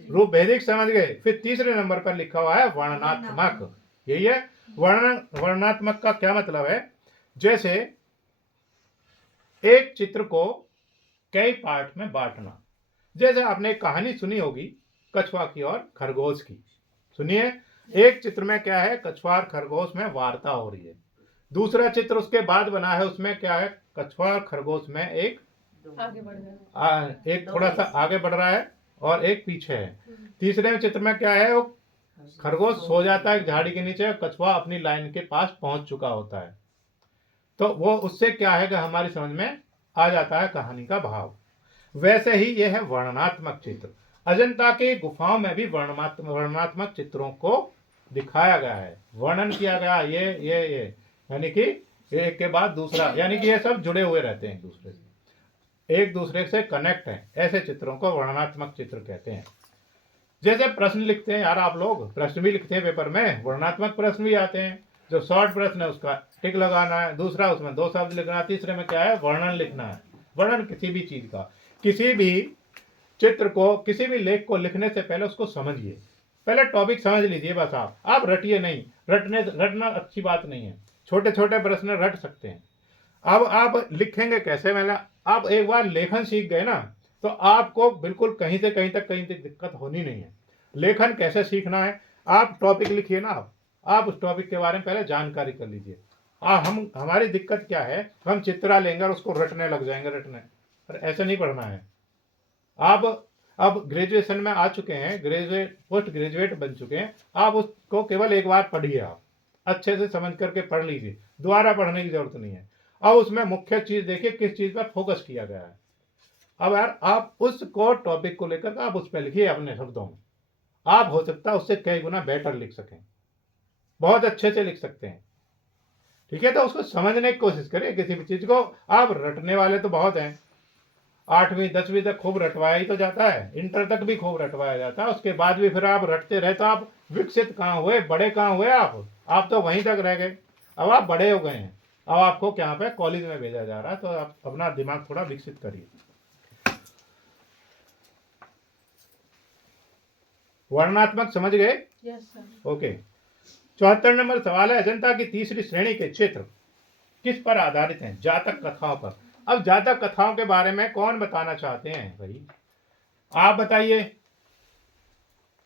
रूप भेदिक समझ गए, फिर तीसरे नंबर पर लिखा हुआ है वर्णनात्मक। यही है वर्णनात्मक का क्या मतलब है? जैसे एक चित्र को कई पार्ट में बांटना। जैसे आपने एक कहानी सुनी होगी कछुआ की और खरगोश की। सुनिए, एक चित्र में क्या है? कछुआ और खरगोश में वार्ता हो रही है। दूसरा चित्र उसके बाद बना है, उसमें क्या है? कछुआ और खरगोश में एक आगे बढ़ गया, एक थोड़ा सा आगे बढ़ रहा है और एक पीछे है। तीसरे चित्र में क्या है? वो खरगोश सो जाता है झाड़ी के नीचे, कछुआ अपनी लाइन के पास पहुंच चुका होता है। तो वो उससे क्या है कि हमारी समझ में आ जाता है कहानी का भाव। वैसे ही ये है वर्णनात्मक चित्र। अजंता के गुफाओं में भी वर्णनात्मक चित्रों को दिखाया गया है, वर्णन किया गया। ये यानी कि एक के बाद दूसरा, यानी कि ये सब जुड़े हुए रहते हैं एक दूसरे से कनेक्ट है। ऐसे चित्रों को वर्णनात्मक चित्र कहते हैं। जैसे प्रश्न लिखते हैं यार, आप लोग प्रश्न भी लिखते हैं पेपर में, वर्णनात्मक प्रश्न भी आते हैं। जो शॉर्ट प्रश्न है उसका टिक लगाना है, दूसरा उसमें 2 शब्द लिखना है, तीसरे में क्या है? वर्णन लिखना है। वर्णन किसी भी चीज का, किसी भी चित्र को, किसी भी लेख को लिखने से पहले उसको समझिए। पहले टॉपिक समझ लीजिए बस। आप रटिए नहीं, रटना अच्छी बात नहीं है। छोटे छोटे प्रश्न रट सकते हैं। अब आप लिखेंगे कैसे? मैंने आप एक बार लेखन सीख गए ना, तो आपको बिल्कुल कहीं से कहीं तक दिक्कत होनी नहीं है। लेखन कैसे सीखना है? आप टॉपिक लिखिए ना, आप उस टॉपिक के बारे में पहले जानकारी कर लीजिए। हमारी दिक्कत क्या है, हम चित्रा लेंगे और उसको रटने लग जाएंगे, पर ऐसे नहीं पढ़ना है। आप अब ग्रेजुएशन में आ चुके हैं, ग्रेजुएट पोस्ट ग्रेजुएट बन चुके हैं, आप उसको केवल एक बार पढ़िए, आप अच्छे से समझ करके पढ़ लीजिए, दोबारा पढ़ने की जरूरत नहीं है। अब उसमें मुख्य चीज देखिए किस चीज पर फोकस किया गया है। अब यार आप उसको टॉपिक को लेकर आप उस पर लिखिए अपने शब्दों में। आप हो सकता है उससे कई गुना बेटर लिख सकें, बहुत अच्छे से लिख सकते हैं। ठीक है, तो उसको समझने की कोशिश करिए किसी भी चीज को। आप रटने वाले तो बहुत हैं, 8वीं 10वीं तक खूब रटवाया ही तो जाता है, इंटर तक भी खूब रटवाया जाता है, उसके बाद भी फिर आप रटते रहे तो आप विकसित कहाँ हुए, बड़े कहाँ हुए? आप तो वहीं तक रह गए। अब आप बड़े हो गए हैं, अब आपको क्या पे कॉलेज में भेजा जा रहा है, तो आप अपना दिमाग थोड़ा विकसित करिए। वर्णनात्मक समझ गए? Yes sir. ओके। 74 नंबर सवाल है, अजंता की तीसरी श्रेणी के चित्र किस पर आधारित हैं? जातक कथाओं पर। अब जातक कथाओं के बारे में कौन बताना चाहते हैं भाई? आप बताइए।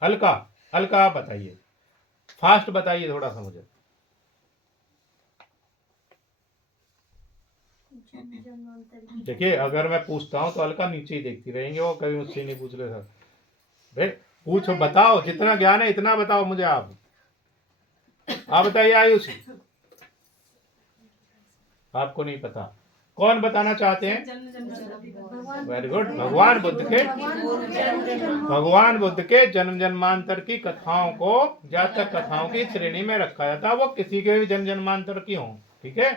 अलका आप बताइए, फास्ट बताइए थोड़ा सा मुझे। देखिए अगर मैं पूछता हूं तो अलका नीचे ही देखती रहेंगे, वो कभी मुझसे नहीं पूछ रहे सर। भाई पूछो, बताओ, जितना ज्ञान है इतना बताओ मुझे। आप बताइए आयुष, आपको नहीं पता, कौन बताना चाहते हैं? Very good. भगवान बुद्ध के जन्म जन्मांतर की कथाओं को जातक कथाओं की श्रेणी में रखा जाता है। वो किसी के भी जन्म जन्मांतर की हो, ठीक है,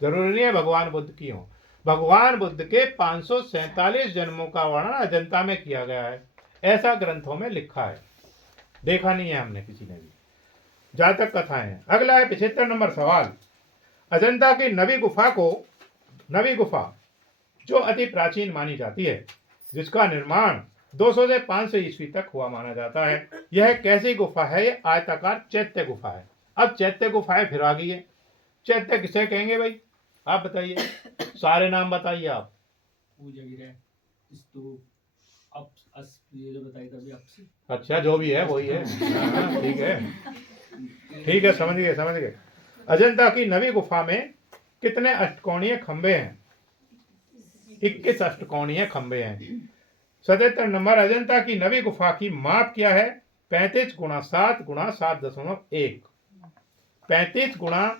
जरूरी नहीं है भगवान बुद्ध की हो। भगवान बुद्ध के 547 जन्मों का वर्णन अजंता में किया गया है, ऐसा ग्रंथों में लिखा है, देखा नहीं है हमने किसी ने भी। जातक कथाएं। अगला है 75 नंबर सवाल, अजंता की नवी गुफा जो अति प्राचीन मानी जाती है, जिसका निर्माण 200 से 500 ईस्वी तक हुआ माना जाता है, यह कैसी गुफा है? ये आयताकार चैत्य गुफा है। अब चैत्य गुफाएं फिर आ गई है। चैत्य किसे कहेंगे भाई? आप बताइए, सारे नाम बताइए आप। पूजा गिरह, स्तूप, ये जो बताई था अभी। अच्छा, जो भी है वही है। ठीक है, समझ गए। अजंता की नवी गुफा में कितने अष्टकोणीय खंबे हैं? 21 अष्टकोणीय खंबे हैं। 77 नंबर, अजंता की नवी गुफा की माप क्या है? 35 × 7 × 7.1। 35 ×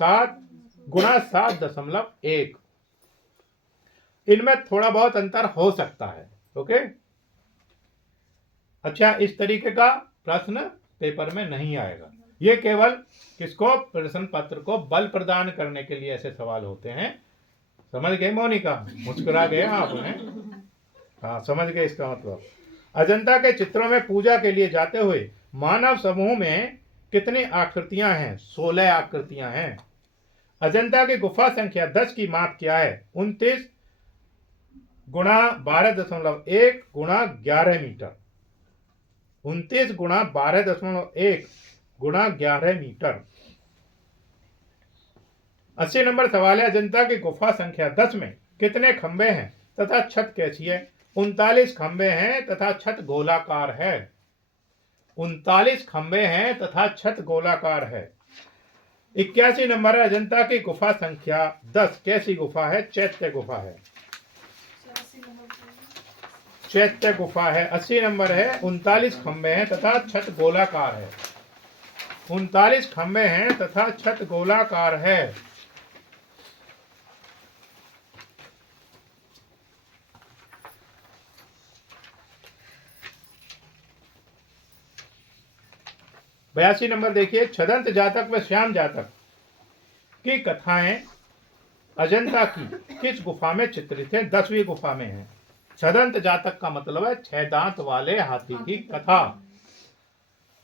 7 × 7.1। इनमें थोड़ा बहुत अंतर हो सकता है। ओके, अच्छा, इस तरीके का प्रश्न पेपर में नहीं आएगा। ये केवल किसको? प्रश्न पत्र को बल प्रदान करने के लिए ऐसे सवाल होते हैं। समझ गए मोनिका? मुस्कुरा गए आप हैं? हाँ, समझ गए इसका मतलब। अजंता के चित्रों में पूजा के लिए जाते हुए मानव समूह में कितनी आकृतियां हैं? 16 आकृतियां हैं। अजंता की गुफा संख्या 10 की माप क्या है? 29 × 12.1 × 11 मीटर। 29 × 12.1 × 11 मीटर। 80 नंबर सवाल है, अजंता की गुफा संख्या 10 में कितने खंबे हैं तथा छत कैसी है? 39 खंबे हैं तथा छत गोलाकार है। 39 खंबे हैं तथा छत गोलाकार है। 81 नंबर है, अजंता की गुफा संख्या 10 कैसी गुफा है? चैत्य गुफा है। चैत्य गुफा है। 80 नंबर है, 39 खंबे हैं तथा छत गोलाकार है। 39 खंबे हैं तथा छत गोलाकार है। बयासी नंबर देखिए, छदंत जातक व श्याम जातक की कथाएं अजंता की किस गुफा में चित्रित है? 10वीं गुफा में है। छदंत जातक का मतलब है 6 दांत वाले हाथी की कथा।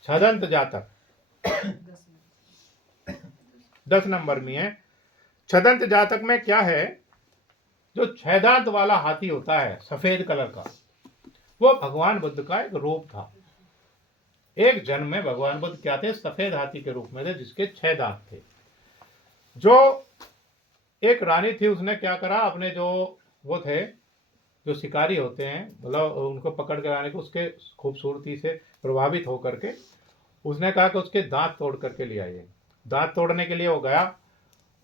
छदंत जातक 10 नंबर में है। छदंत जातक में क्या है? जो 6 दांत वाला हाथी होता है सफेद कलर का, वो भगवान बुद्ध का एक रूप था। एक जन्म में भगवान बुद्ध क्या थे, सफेद हाथी के रूप में थे जिसके 6 दांत थे। जो एक रानी थी उसने क्या करा, अपने जो वो थे जो शिकारी होते हैं, मतलब उनको पकड़ के लाने को, उसके खूबसूरती से प्रभावित होकर के उसने कहा कि उसके दांत तोड़ करके ले आइए। दांत तोड़ने के लिए वो गया,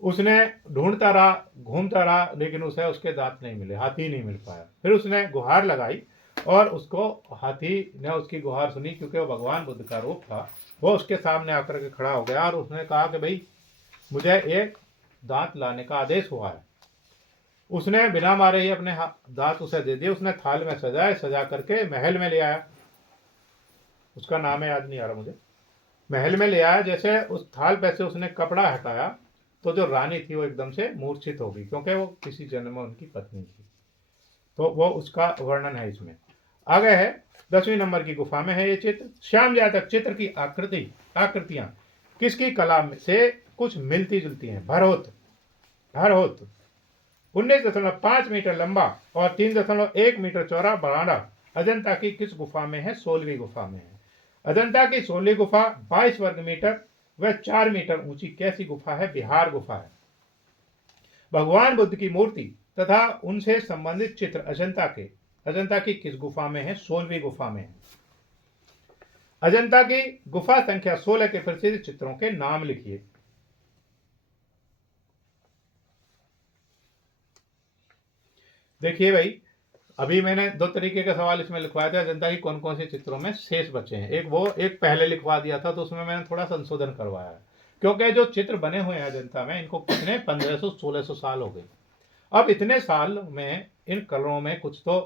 उसने ढूंढता रहा, घूमता रहा, लेकिन उसे उसके दांत नहीं मिले, हाथी नहीं मिल पाया। फिर उसने गुहार लगाई और उसको हाथी ने उसकी गुहार सुनी, क्योंकि वो भगवान बुद्ध का रूप था। वो उसके सामने आकर के खड़ा हो गया और उसने कहा कि भाई मुझे एक दांत लाने का आदेश हुआ है। उसने बिना मारे ही अपने दांत उसे दे दिए। उसने थाल में सजाए, सजा करके महल में ले आया। उसका नाम है, याद नहीं आ रहा मुझे। महल में ले आया, जैसे उस थाल पे से उसने कपड़ा हटाया तो जो रानी थी वो एकदम से मूर्छित हो गई, क्योंकि वो किसी जन्म में उनकी पत्नी थी। तो वो उसका वर्णन है इसमें। आगे है 10वीं नंबर की गुफा में है ये चित्र। श्याम जातक चित्र की आकृतियां किसकी कला से कुछ मिलती जुलती हैं। भरहोत 19.5 मीटर लंबा और 3.1 मीटर चौड़ा बरामदा अजंता की किस गुफा में है? 16वीं गुफा में है। अजंता की 16वीं गुफा 22 वर्ग मीटर व 4 मीटर ऊंची कैसी गुफा है? बिहार गुफा है। भगवान बुद्ध की मूर्ति तथा उनसे संबंधित चित्र अजंता की किस गुफा में है? 16वीं गुफा में है। अजंता की गुफा संख्या 16 के प्रसिद्ध चित्रों के नाम लिखिए। देखिए भाई, अभी मैंने 2 तरीके के सवाल इसमें लिखवाए थे। अजंता की कौन कौन से चित्रों में शेष बचे हैं। एक पहले लिखवा दिया था, तो उसमें मैंने थोड़ा संशोधन करवाया है, क्योंकि जो चित्र बने हुए हैं अजंता में, इनको कितने 1500-1600 साल हो गए। अब इतने साल में इन कलरों में कुछ तो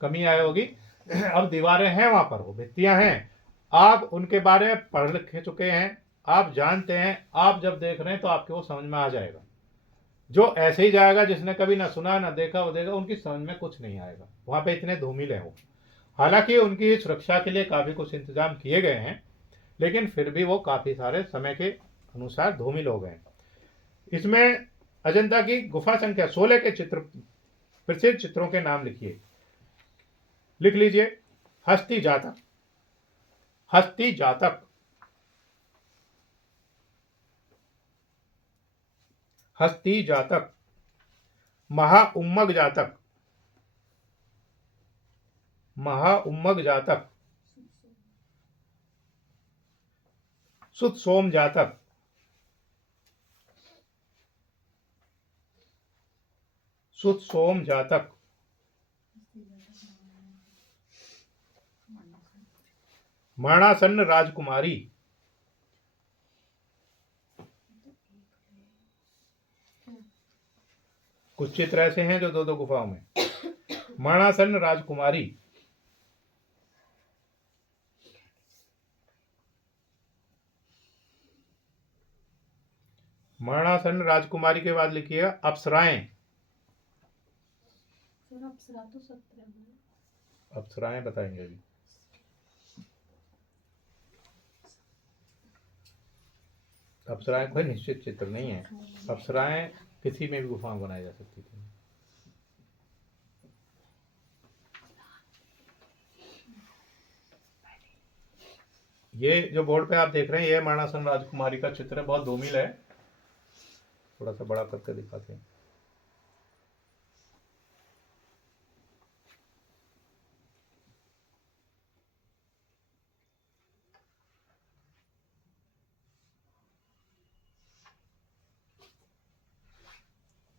कमी आई होगी। अब दीवारें हैं, वहां पर वो भित्तियां हैं, आप उनके बारे में पढ़ लिख चुके हैं, आप जानते हैं। आप जब देख रहे हैं तो आपको वो समझ में आ जाएगा। जो ऐसे ही जाएगा, जिसने कभी ना सुना ना देखा, वो देगा, उनकी समझ में कुछ नहीं आएगा। वहां पे इतने धूमिल हैं वो। हालांकि उनकी सुरक्षा के लिए काफी कुछ इंतजाम किए गए हैं, लेकिन फिर भी वो काफी सारे समय के अनुसार धूमिल हो गए। इसमें अजंता की गुफा संख्या 16 के प्रसिद्ध चित्रों के नाम लिखिए। लिख लीजिए। हस्ती जातक, महाउम्मग जातक, सुतसोम जातक, मरणासन्न राजकुमारी, कुछ चित्र ऐसे हैं जो 2-2 गुफाओं में। मरणासन्न राजकुमारी, मरणासन्न राजकुमारी के बाद लिखिएगा अप्सराएं। सर अप्सरा तो 17 है। अप्सराएं बताएंगे अभी। अप्सराएं कोई निश्चित चित्र नहीं है। अप्सराएं किसी में भी गुफा बनाई जा सकती थी। ये जो बोर्ड पे आप देख रहे हैं, ये मरणासन राजकुमारी का चित्र है। बहुत धूमिल है, थोड़ा सा बड़ा करके दिखाते हैं।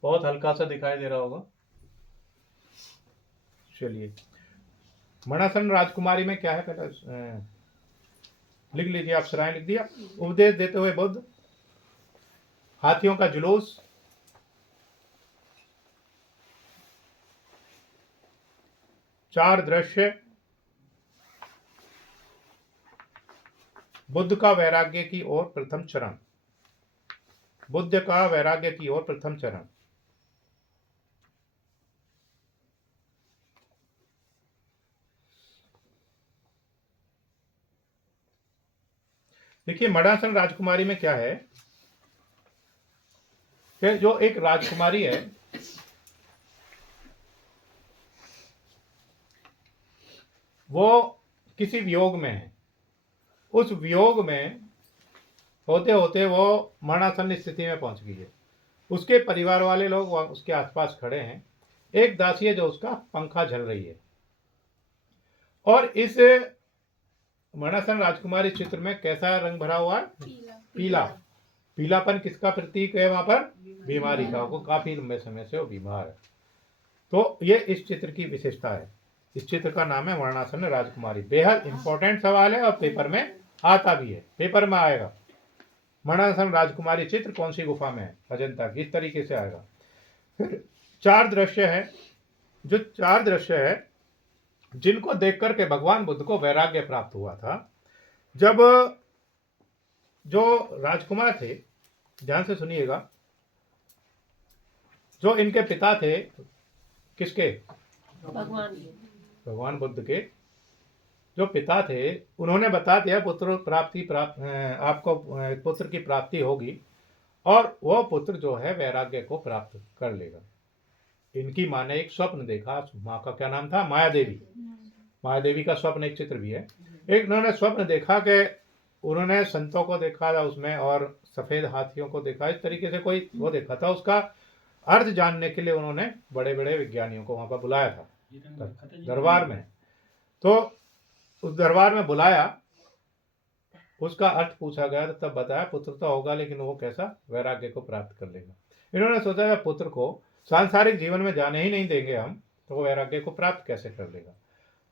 बहुत हल्का सा दिखाई दे रहा होगा। चलिए, मरणासन राजकुमारी में क्या है पहले लिख लीजिए। आप सराय लिख दिया। उपदेश देते हुए बुद्ध, हाथियों का जुलूस, चार दृश्य, बुद्ध का वैराग्य की ओर प्रथम चरण, बुद्ध का वैराग्य की ओर प्रथम चरण। देखिए, मरणासन राजकुमारी में क्या है कि जो एक राजकुमारी है, वो किसी वियोग में है। उस वियोग में होते होते वो मरणासन्न स्थिति में पहुंच गई है। उसके परिवार वाले लोग वहाँ उसके आसपास खड़े हैं। एक दासी है जो उसका पंखा झल रही है। और इस मरणासन्न राजकुमारी चित्र में कैसा रंग भरा हुआ है? पीला। पीलापन किसका प्रतीक है? वहां पर बीमारी का। वो काफी लंबे समय से वो बीमार है। तो ये इस चित्र की विशेषता है। इस चित्र का नाम है मरणासन्न राजकुमारी। बेहद इंपॉर्टेंट सवाल है और पेपर में आता भी है, पेपर में आएगा। मरणासन्न राजकुमारी चित्र कौन सी गुफा में है? अजंता की। इस तरीके से आएगा। फिर 4 दृश्य है। जो 4 दृश्य है जिनको देख करके भगवान बुद्ध को वैराग्य प्राप्त हुआ था। जब जो राजकुमार थे, ध्यान से सुनिएगा, जो इनके पिता थे, किसके? भगवान बुद्ध के जो पिता थे, उन्होंने बता दिया पुत्र आपको पुत्र की प्राप्ति होगी और वह पुत्र जो है वैराग्य को प्राप्त कर लेगा। इनकी माँ ने एक स्वप्न देखा। माँ का क्या नाम था? माया देवी। माया देवी का स्वप्न एक चित्र भी है। एक उन्होंने स्वप्न देखा कि उन्होंने संतों को देखा था उसमें और सफेद हाथियों को देखा। इस तरीके से कोई वो देखा था। उसका अर्थ जानने के लिए उन्होंने बड़े बड़े विज्ञानियों को वहां पर बुलाया था दरबार में। तो उस दरबार में बुलाया, उसका अर्थ पूछा गया तो तब बताया पुत्र तो होगा लेकिन वो कैसा? वैराग्य को प्राप्त कर लेगा। इन्होंने सोचा पुत्र को सांसारिक जीवन में जाने ही नहीं देंगे हम, तो वो वैराग्य को प्राप्त कैसे कर लेगा।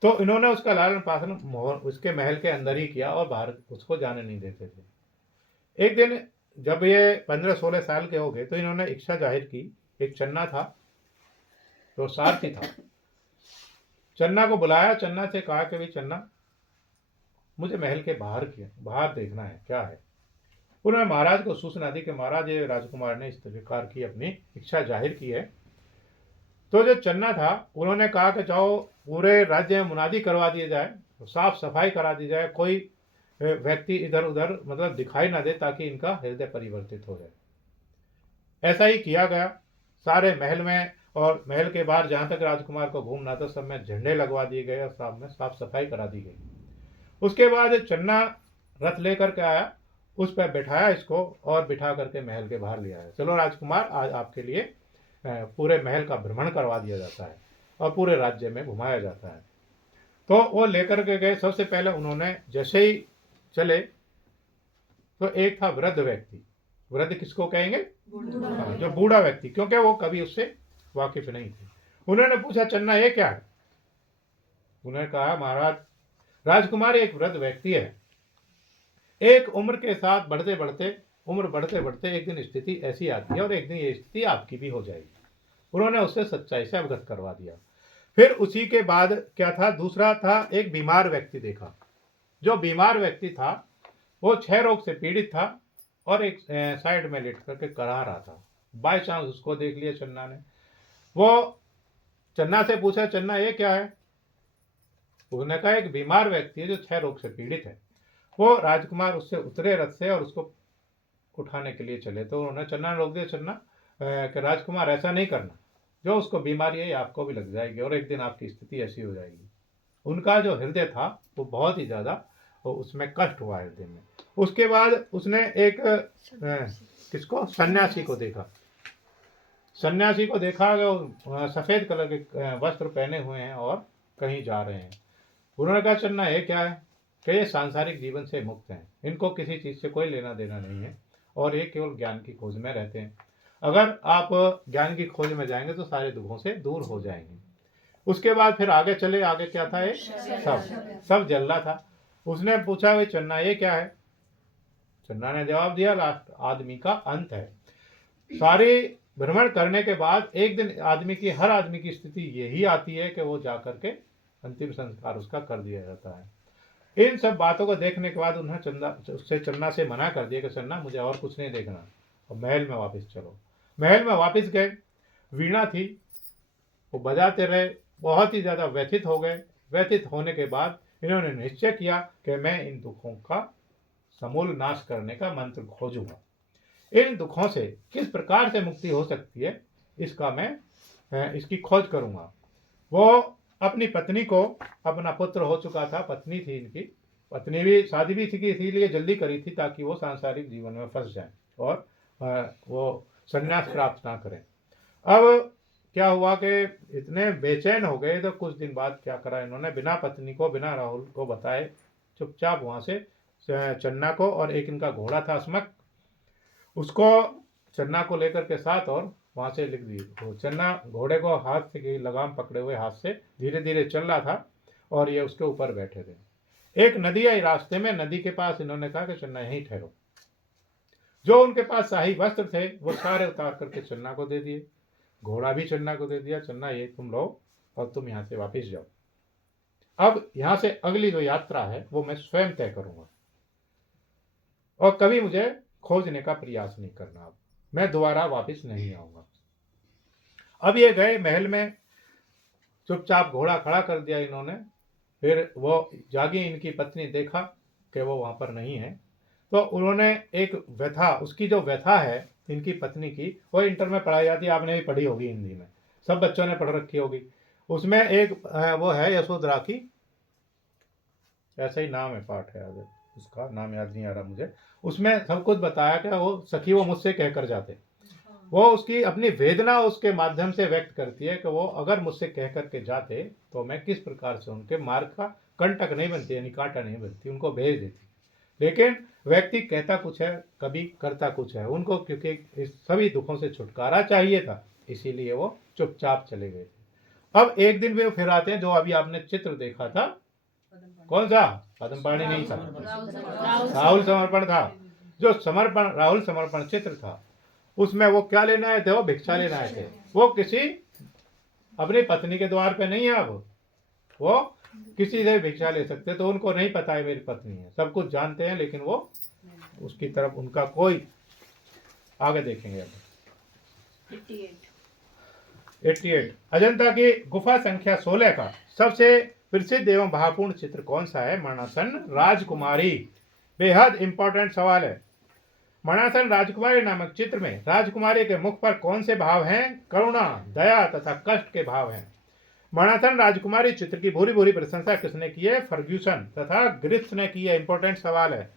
तो इन्होंने उसका लालन पालन उसके महल के अंदर ही किया और बाहर उसको जाने नहीं देते थे। एक दिन जब ये 15-16 साल के हो गए तो इन्होंने इच्छा जाहिर की। एक चन्ना था तो सारथी था। चन्ना को बुलाया। चन्ना से कहा कि भाई चन्ना, मुझे महल के बाहर देखना है, क्या है। उन्होंने महाराज को सूचना दी कि महाराज ये राजकुमार ने इस प्रकार की अपनी इच्छा जाहिर की है। तो जो चन्ना था उन्होंने कहा कि जाओ पूरे राज्य में मुनादी करवा दिया जाए, साफ सफाई करा दी जाए, कोई व्यक्ति इधर उधर मतलब दिखाई ना दे ताकि इनका हृदय परिवर्तित हो जाए। ऐसा ही किया गया सारे महल में। और महल के बाहर जहाँ तक राजकुमार को घूमना था सब में झंडे लगवा दिए गए और सब में साफ सफाई करा दी गई। उसके बाद चन्ना रथ लेकर के आया, उस पर बैठाया इसको और बिठा करके महल के बाहर ले आया। चलो राजकुमार, आज आपके लिए पूरे महल का भ्रमण करवा दिया जाता है और पूरे राज्य में घुमाया जाता है। तो वो लेकर के गए। सबसे पहले उन्होंने जैसे ही चले तो एक था वृद्ध व्यक्ति। वृद्ध किसको कहेंगे? जो बूढ़ा व्यक्ति, क्योंकि वो कभी उससे वाकिफ नहीं थे। उन्होंने पूछा चन्ना ये क्या है? उन्होंने कहा महाराज राजकुमार एक वृद्ध व्यक्ति है। एक उम्र के साथ उम्र बढ़ते बढ़ते एक दिन स्थिति ऐसी आती है और एक दिन ये स्थिति आपकी भी हो जाएगी। उन्होंने उससे सच्चाई से अवगत करवा दिया। फिर उसी के बाद क्या था? दूसरा था एक बीमार व्यक्ति देखा। जो बीमार व्यक्ति था वो 6 रोग से पीड़ित था और एक साइड में लेट करके करा रहा था। बाय चांस उसको देख लिया चन्ना ने। वो चन्ना से पूछा चन्ना ये क्या है? उसने कहा एक बीमार व्यक्ति है जो 6 रोग से पीड़ित है। वो राजकुमार उससे उतरे रथ से और उसको उठाने के लिए चले। तो उन्होंने चन्ना ने रोक दिया। चन्ना कि राजकुमार ऐसा नहीं करना, जो उसको बीमारी है आपको भी लग जाएगी और एक दिन आपकी स्थिति ऐसी हो जाएगी। उनका जो हृदय था वो बहुत ही ज़्यादा उसमें कष्ट हुआ हृदय में। उसके बाद उसने एक किसको? सन्यासी को देखा। सन्यासी को देखा कि सफ़ेद कलर के वस्त्र पहने हुए हैं और कहीं जा रहे हैं। उन्होंने कहा चन्ना ये क्या है? कि ये सांसारिक जीवन से मुक्त हैं, इनको किसी चीज़ से कोई लेना देना नहीं है और ये केवल ज्ञान की खोज में रहते हैं। अगर आप ज्ञान की खोज में जाएंगे तो सारे दुखों से दूर हो जाएंगे। उसके बाद फिर आगे चले। आगे क्या था? एक सब जल रहा था। उसने पूछा भाई चन्ना ये क्या है? चन्ना ने जवाब दिया लास्ट आदमी का अंत है। सारे भ्रमण करने के बाद एक दिन हर आदमी की स्थिति यही आती है कि वो जा करके अंतिम संस्कार उसका कर दिया जाता है। इन सब बातों को देखने के बाद उन्होंने चन्ना से मना कर दिया कि चन्ना मुझे और कुछ नहीं देखना और महल में वापस चलो। महल में वापस गए। वीणा थी, वो बजाते रहे। बहुत ही ज़्यादा व्यथित हो गए। व्यथित होने के बाद इन्होंने निश्चय किया कि मैं इन दुखों का समूल नाश करने का मंत्र खोजूंगा। इन दुखों से किस प्रकार से मुक्ति हो सकती है इसका मैं इसकी खोज करूंगा। वो अपनी पत्नी को, अपना पुत्र हो चुका था, पत्नी थी इनकी, पत्नी भी शादी भी थी कि इसीलिए जल्दी करी थी ताकि वो सांसारिक जीवन में फंस जाए और वो संन्यास प्राप्त ना करें। अब क्या हुआ कि इतने बेचैन हो गए तो कुछ दिन बाद क्या करा इन्होंने, बिना पत्नी को बिना राहुल को बताए चुपचाप वहाँ से चन्ना को, और एक इनका घोड़ा था अस्मक, उसको चन्ना को लेकर के साथ और वहाँ से लिख दी। वो चन्ना घोड़े को हाथ से लगाम पकड़े हुए हाथ से धीरे धीरे चल रहा था और ये उसके ऊपर बैठे थे। एक नदी आई रास्ते में, नदी के पास इन्होंने कहा कि चन्ना यहीं ठहरो। जो उनके पास शाही वस्त्र थे वो सारे उतार करके चन्ना को दे दिए, घोड़ा भी चन्ना को दे दिया। चन्ना ये तुम लो और तुम यहाँ से वापस जाओ। अब यहाँ से अगली जो यात्रा है वो मैं स्वयं तय करूंगा और कभी मुझे खोजने का प्रयास नहीं करना। अब मैं दोबारा वापस नहीं आऊंगा। अब ये गए महल में, चुपचाप घोड़ा खड़ा कर दिया इन्होंने। फिर वो जागी इनकी पत्नी, देखा कि वो वहाँ पर नहीं है, तो उन्होंने एक व्यथा, उसकी जो व्यथा है इनकी पत्नी की, वो इंटर में पढ़ाई जाती है, आपने भी पढ़ी होगी, हिंदी में सब बच्चों ने पढ़ रखी होगी। उसमें एक वो है यशोधरा की, ऐसा ही नाम है, पाठ है, आगे उसका नाम याद नहीं आ रहा मुझे। उसमें सब कुछ बताया कि वो सखी वो मुझसे कहकर जाते, वो उसकी अपनी वेदना उसके माध्यम से व्यक्त करती है कि वो अगर मुझसे कह करके जाते तो मैं किस प्रकार से उनके मार्ग का कंटक नहीं बनती, यानी कांटा नहीं बनती, उनको भेज देती। लेकिन व्यक्ति कहता कुछ है, कभी करता कुछ है। उनको क्योंकि इस सभी दुखों से छुटकारा चाहिए था, इसीलिए वो चुपचाप चले गए थे। अब एक दिन वे फिर आते हैं, जो अभी आपने चित्र देखा था, कौन सा? पद्मपाणि नहीं था, राहुल समर्पण था। जो समर्पण, राहुल समर्पण चित्र था, उसमें वो क्या लेने आए थे? वो भिक्षा लेने आए थे। वो किसी अपनी पत्नी के द्वार पे नहीं है, अब वो किसी से भिक्षा ले सकते। तो उनको नहीं पता है मेरी पत्नी है, सब कुछ जानते हैं, लेकिन वो उसकी तरफ उनका कोई, आगे देखेंगे। 88 अजंता की गुफा संख्या 16 का सबसे प्रसिद्ध एवं भावपूर्ण चित्र कौन सा है? मरणासन राजकुमारी। बेहद इंपॉर्टेंट सवाल है। मरणासन राजकुमारी नामक चित्र में राजकुमारी के मुख पर कौन से भाव हैं? करुणा, दया तथा कष्ट के भाव हैं। मरणासन राजकुमारी चित्र की भूरी भूरी प्रशंसा किसने की है? फर्ग्यूसन तथा ग्रिफ्थ ने की है। इंपॉर्टेंट सवाल है।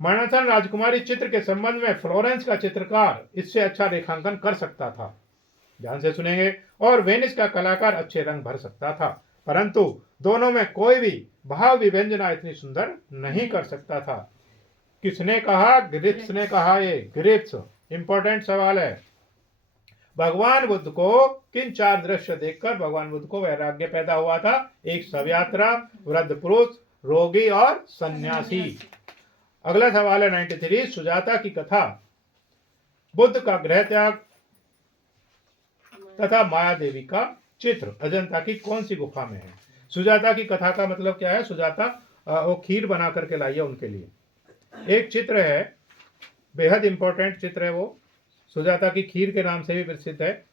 मरणासन राजकुमारी चित्र के संबंध में फ्लोरेंस का चित्रकार इससे अच्छा रेखांकन कर सकता था, ध्यान से सुनेंगे, और वेनिस का कलाकार अच्छे रंग भर सकता था, परंतु दोनों में कोई भी भाव विव्यंजना इतनी सुंदर नहीं कर सकता था। किसने कहा? ग्रिफ्स ने कहा। ये ग्रिफ्स इंपॉर्टेंट सवाल है। भगवान बुद्ध को किन 4 दृश्य देखकर भगवान बुद्ध को वैराग्य पैदा हुआ था? एक शवयात्रा, वृद्ध पुरुष, रोगी और सन्यासी। अगला सवाल है 93, सुजाता की कथा, बुद्ध का गृह त्याग तथा माया देवी का चित्र अजंता की कौन सी गुफा में है? सुजाता की कथा का मतलब क्या है? सुजाता वो खीर बना करके लाई है उनके लिए। एक चित्र है, बेहद इंपॉर्टेंट चित्र है, वो सुजाता की खीर के नाम से भी प्रसिद्ध है।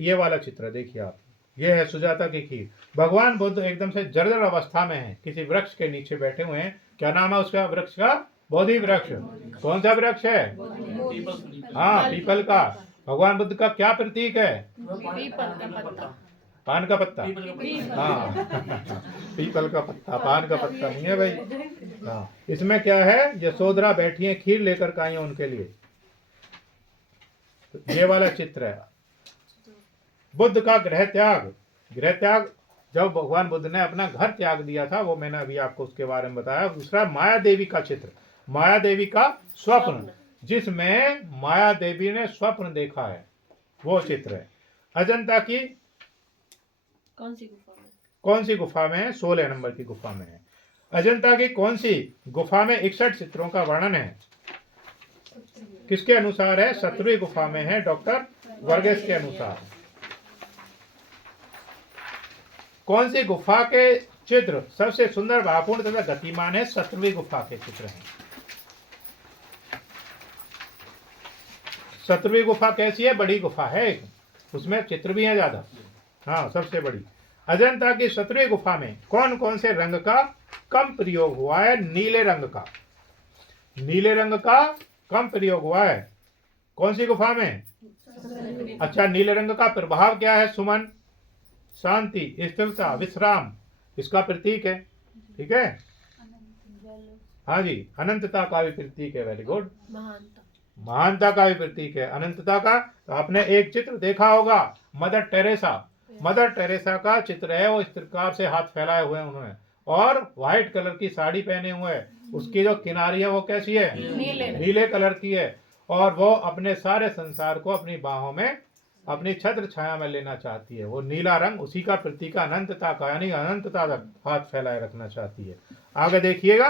ये वाला चित्र देखिए आप, ये है सुजाता की खीर। भगवान बुद्ध एकदम से जर्जर अवस्था में है, किसी वृक्ष के नीचे बैठे हुए हैं। क्या नाम है उसका वृक्ष का? बोधि वृक्ष। कौन सा वृक्ष है? हाँ, पीपल का। भगवान बुद्ध का क्या प्रतीक है? पान का पत्ता। हाँ पीपल का पत्ता, पान का पत्ता नहीं है भाई। हाँ, इसमें क्या है? यशोधरा बैठी है, खीर लेकर के आई है उनके लिए। तो ये वाला चित्र है। बुद्ध का गृह त्याग। गृह त्याग जब भगवान बुद्ध ने अपना घर त्याग दिया था, वो मैंने अभी आपको उसके बारे में बताया। दूसरा माया देवी का चित्र, माया देवी का स्वप्न, जिसमें माया देवी ने स्वप्न देखा है, वो चित्र है। अजंता की कौन सी गुफा में? कौन सी गुफा में है? 16 नंबर की गुफा में है। अजंता की कौन सी गुफा में 61 चित्रों का वर्णन है? किसके अनुसार है? 17वीं गुफा में है, डॉक्टर वर्गेस के अनुसार। कौन सी गुफा के चित्र सबसे सुंदर, भावपूर्ण तथा गतिमान है? 17वीं गुफा के चित्र हैं। 17वीं गुफा कैसी है? बड़ी गुफा है, उसमें चित्र भी है ज्यादा। हाँ, सबसे बड़ी। अजंता की 17वीं गुफा में कौन कौन से रंग का कम प्रयोग हुआ है? नीले रंग का। नीले रंग का कम प्रयोग हुआ है। कौन सी गुफा में? अच्छा, नीले रंग का प्रभाव क्या है? सुमन, शांति, स्थिरता, विश्राम, इसका प्रतीक है। ठीक है। हाँ जी, अनंतता का भी प्रतीक है। Very good. महानता। महानता का भी प्रतीक है। अनंतता का तो आपने एक चित्र देखा होगा, मदर टेरेसा। मदर टेरेसा का चित्र है, वो इस प्रकार से हाथ फैलाए हुए हैं उन्होंने, और व्हाइट कलर की साड़ी पहने हुए है। उसकी जो किनारी है वो कैसी है? नीले कलर की है। और वो अपने सारे संसार को अपनी बाहों में, अपनी छत्र छाया में लेना चाहती है। वो नीला रंग उसी का प्रतीक है, अनंतता का, यानी अनंतता तक हाथ फैलाए रखना चाहती है। आगे देखिएगा,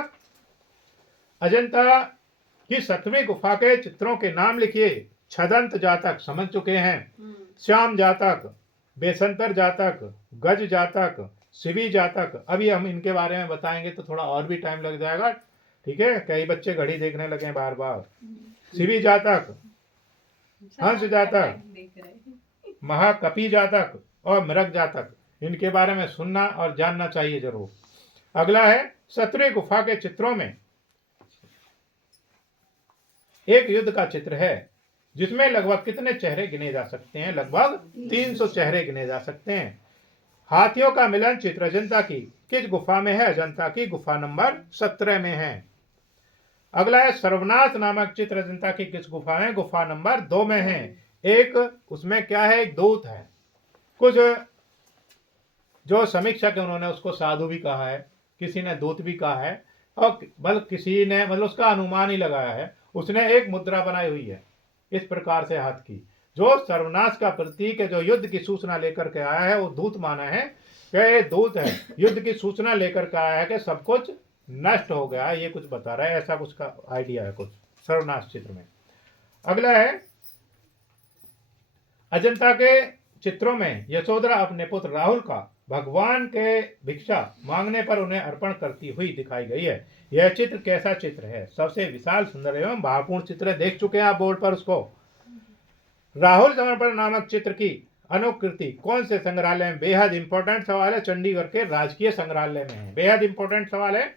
अजंता की 7वीं गुफा के चित्रों के नाम लिखिए। छदंत जातक समझ चुके हैं, श्याम जातक, बेसंतर जातक, गज जातक, शिवी जातक। अभी हम इनके बारे में बताएंगे तो थोड़ा और भी टाइम लग जाएगा, ठीक है। कई बच्चे घड़ी देखने लगे हैं बार बार। शिवी जातक, हंस जातक, महाकपि जातक और मृग जातक, इनके बारे में सुनना और जानना चाहिए जरूर। अगला है 17वीं गुफा के चित्रों में एक युद्ध का चित्र है, जिसमें लगभग कितने चेहरे गिने जा सकते हैं? लगभग 300 चेहरे गिने जा सकते हैं। हाथियों का मिलन चित्र अजंता की किस गुफा में है? अजंता की गुफा नंबर 17 में है। अगला है सर्वनाश नामक चित्र अजंता की किस गुफा में? गुफा नंबर 2 में है। एक उसमें क्या है? एक दूत है। कुछ जो समीक्षक है उन्होंने उसको साधु भी कहा है, किसी ने दूत भी कहा है, और बल्कि किसी ने मतलब उसका अनुमान ही लगाया है। उसने एक मुद्रा बनाई हुई है इस प्रकार से हाथ की, जो सर्वनाश का प्रतीक है, जो युद्ध की सूचना लेकर के आया है। वो दूत माना है कि ये दूत है, युद्ध की सूचना लेकर के आया है कि सब कुछ नष्ट हो गया, ये कुछ बता रहा है, ऐसा कुछ का आइडिया है कुछ सर्वनाश चित्र में। अगला है अजंता के चित्रों में यशोधरा अपने पुत्र राहुल का भगवान के भिक्षा मांगने पर उन्हें अर्पण करती हुई दिखाई गई है। यह चित्र कैसा चित्र है? सबसे विशाल, सुंदर एवं भावपूर्ण चित्र। देख चुके हैं आप बोर्ड पर उसको। राहुल समर्पण नामक चित्र की अनुकृति कौन से संग्रहालय में? बेहद इंपॉर्टेंट सवाल है, चंडीगढ़ के राजकीय संग्रहालय में है। बेहद इंपॉर्टेंट सवाल है।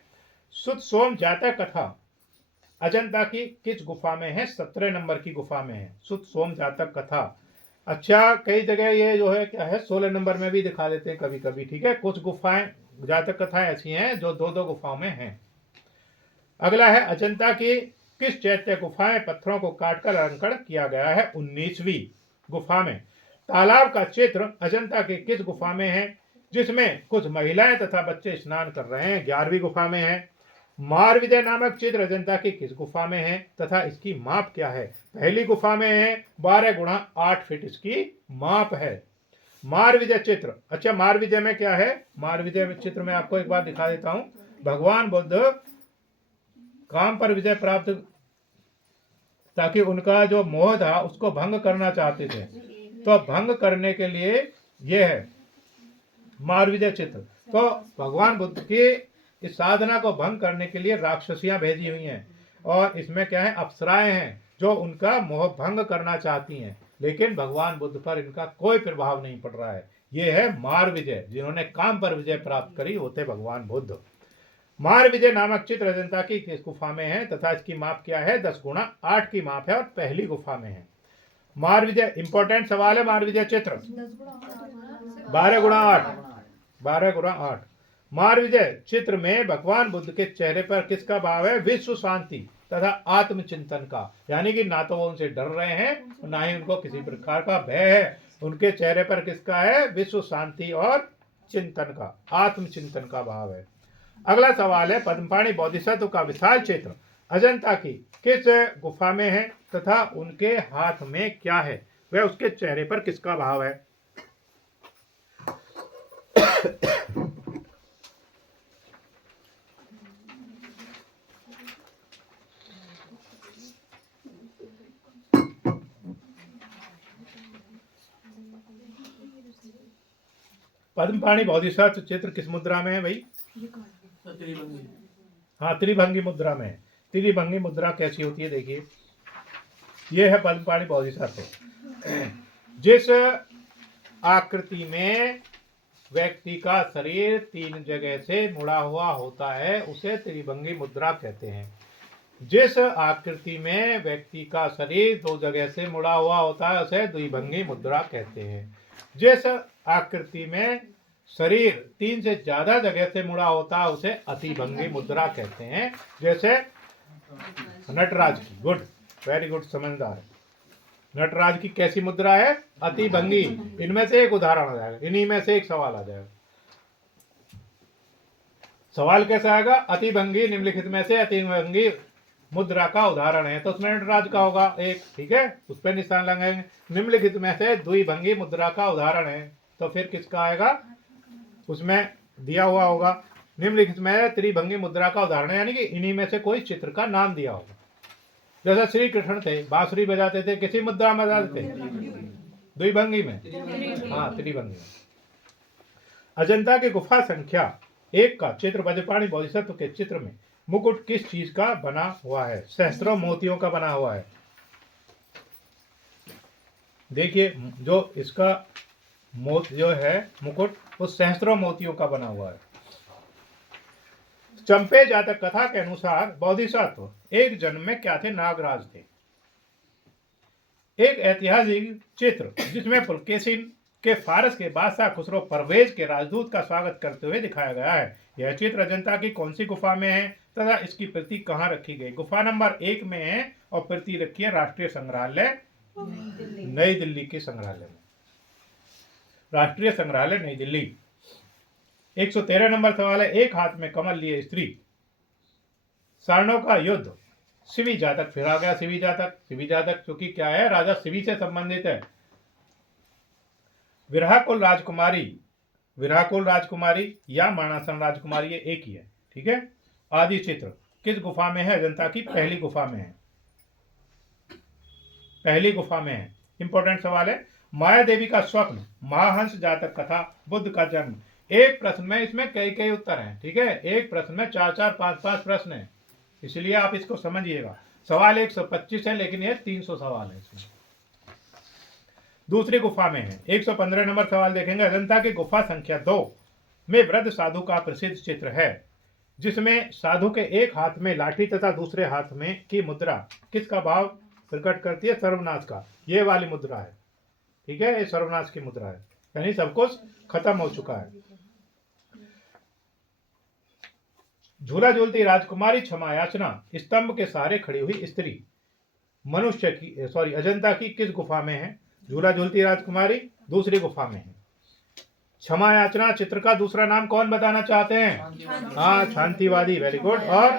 सुत सोम जातक कथा अजंता की किस गुफा में है? 17 नंबर की गुफा में है सुत सोम जातक कथा। अच्छा, कई जगह ये जो है क्या है 16 नंबर में भी दिखा देते हैं कभी कभी, ठीक है। कुछ गुफाएं जातक कथाएं ऐसी हैं जो 2-2 गुफाओं में हैं। अगला है अजंता की किस चैत्य गुफा में पत्थरों को काटकर अलंकरण किया गया है? 19वीं गुफा में। तालाब का चित्र अजंता की किस गुफा में है, जिसमें कुछ महिलाएं तथा बच्चे स्नान कर रहे हैं? 11वीं गुफा में है। मारविजय नामक चित्र अजंता की किस गुफा में है तथा इसकी माप क्या है? पहली गुफा में है। 12 गुणा 8 फीट इसकी माप है। मारविजय चित्र, अच्छा मारविजय में क्या है? मारविजय चित्र में आपको एक बार दिखा देता हूं। भगवान बुद्ध काम पर विजय प्राप्त, ताकि उनका जो मोह था उसको भंग करना चाहते थे, तो भंग करने के लिए यह है मारविजय चित्र। तो भगवान बुद्ध की इस साधना को भंग करने के लिए राक्षसियां भेजी हुई हैं, और इसमें क्या है? अप्सराएं हैं जो उनका मोह भंग करना चाहती हैं, लेकिन भगवान बुद्ध पर इनका कोई प्रभाव नहीं पड़ रहा है। ये है मार विजय, जिन्होंने काम पर विजय प्राप्त करी होते भगवान बुद्ध। मार विजय नामक चित्र अजंता की किस गुफा में है तथा इसकी माप क्या है? 10 गुणा 8 की माप है और पहली गुफा में है। मार विजय इंपॉर्टेंट सवाल है। मार विजय चित्र 12 गुणा 8, 12 गुणा 8। मार विजय चित्र में भगवान बुद्ध के चेहरे पर किसका भाव है? विश्व शांति तथा आत्मचिंतन का, यानी कि ना तो वो उनसे डर रहे हैं ना ही उनको किसी प्रकार का भय है। उनके चेहरे पर किसका है? विश्व शांति और चिंतन का, आत्मचिंतन का भाव है। अगला सवाल है पद्मपाणि बोधिसत्व का विशाल चित्र अजंता की किस गुफा में है तथा उनके हाथ में क्या है? वह उसके चेहरे पर किसका भाव है? पद्मपाणि बोधिसत्व चित्र किस मुद्रा में है भाई? हाँ, त्रिभंगी मुद्रा में है। त्रिभंगी मुद्रा कैसी होती है देखिए, यह है पद्मपाणि बोधिसत्व। जिस आकृति में व्यक्ति का शरीर 3 जगह से मुड़ा हुआ होता है उसे त्रिभंगी मुद्रा कहते हैं। जिस आकृति में व्यक्ति का शरीर 2 जगह से मुड़ा हुआ होता है उसे द्विभंगी मुद्रा कहते हैं। जिस आकृति में शरीर 3 से ज्यादा जगह से मुड़ा होता है उसे अतिभंगी मुद्रा कहते हैं। जैसे नटराज की, गुड, वेरी गुड, समझदार। नटराज की कैसी मुद्रा है? अतिभंगी। इनमें से एक उदाहरण आ जाएगा, इन्हीं में से एक सवाल आ जाएगा। सवाल कैसा आएगा? अतिभंगी निम्नलिखित में से अतिभंगी मुद्रा का उदाहरण है, तो उसमें नटराज का होगा एक, ठीक है, उस पर निशान लगाएंगे। निम्नलिखित में से द्विभंगी मुद्रा का उदाहरण है, तो फिर किसका आएगा? उसमें दिया हुआ होगा। निम्नलिखित में त्रिभंगी मुद्रा का उदाहरण है, यानी कि इन्हीं में से कोई चित्र का नाम दिया होगा। जैसा श्री कृष्ण थे, बांसुरी बजाते थे, किसी मुद्रा में बजाते थे? द्विभंगी में, हाँ, त्रिभंगी में। अजंता की गुफा संख्या 1 का चित्र वज्रपाणि बोधिसत्व के चित्र में मुकुट किस चीज का बना हुआ है? सहस्त्रों मोतियों का बना हुआ है। देखिए, जो इसका जो है मुकुट, वो सहस्त्रों मोतियों का बना हुआ है। चंपे जातक कथा के अनुसार बोधिसत्व एक जन्म में क्या थे? नागराज थे। एक ऐतिहासिक चित्र जिसमें पुलकेशिन के फारस के बादशाह खुसरो परवेज के राजदूत का स्वागत करते हुए दिखाया गया है। यह चित्र अजंता की कौन सी गुफा में है तथा इसकी प्रति कहाँ रखी गई? गुफा नंबर 1 में है और प्रति रखी है राष्ट्रीय संग्रहालय नई दिल्ली के संग्रहालय में, राष्ट्रीय संग्रहालय नई दिल्ली। 113 नंबर सवाल है, एक हाथ में कमल लिए स्त्री, सारणों का युद्ध, शिवी जातक। फिर आ गया शिवी जातक। शिवी जातक क्योंकि क्या है? राजा शिवी से संबंधित है। विरहाकुल राजकुमारी या माणासन राजकुमारी, ये एक ही है, ठीक है। आदि चित्र किस गुफा में है? अजंता की पहली गुफा में है, पहली गुफा में है। इंपॉर्टेंट सवाल है। माया देवी का स्वप्न, महाहंस जातक कथा, बुद्ध का जन्म। एक प्रश्न में इसमें कई उत्तर हैं, ठीक है। एक प्रश्न में 4-4, 5-5 प्रश्न है, इसलिए आप इसको समझिएगा। सवाल 125 है, लेकिन ये 300 सवाल है इसमें। दूसरी गुफा में है। 115 नंबर सवाल देखेंगे। अजंता की गुफा संख्या 2 में वृद्ध साधु का प्रसिद्ध चित्र है, जिसमें साधु के एक हाथ में लाठी तथा दूसरे हाथ में की मुद्रा किसका भाव प्रकट करती है? सर्वनाश का। ये वाली मुद्रा है, ठीक है, ये सर्वनाश की मुद्रा है, यानी सब कुछ खत्म हो चुका है। झूला झूलती राजकुमारी, क्षमा याचना, स्तंभ के सहारे खड़ी हुई स्त्री, मनुष्य की अजंता की किस गुफा में है? झूला झूलती राजकुमारी दूसरी गुफा में है। क्षमा याचना चित्र का दूसरा नाम कौन बताना चाहते हैं? हाँ, शांतिवादी, वेरी गुड। और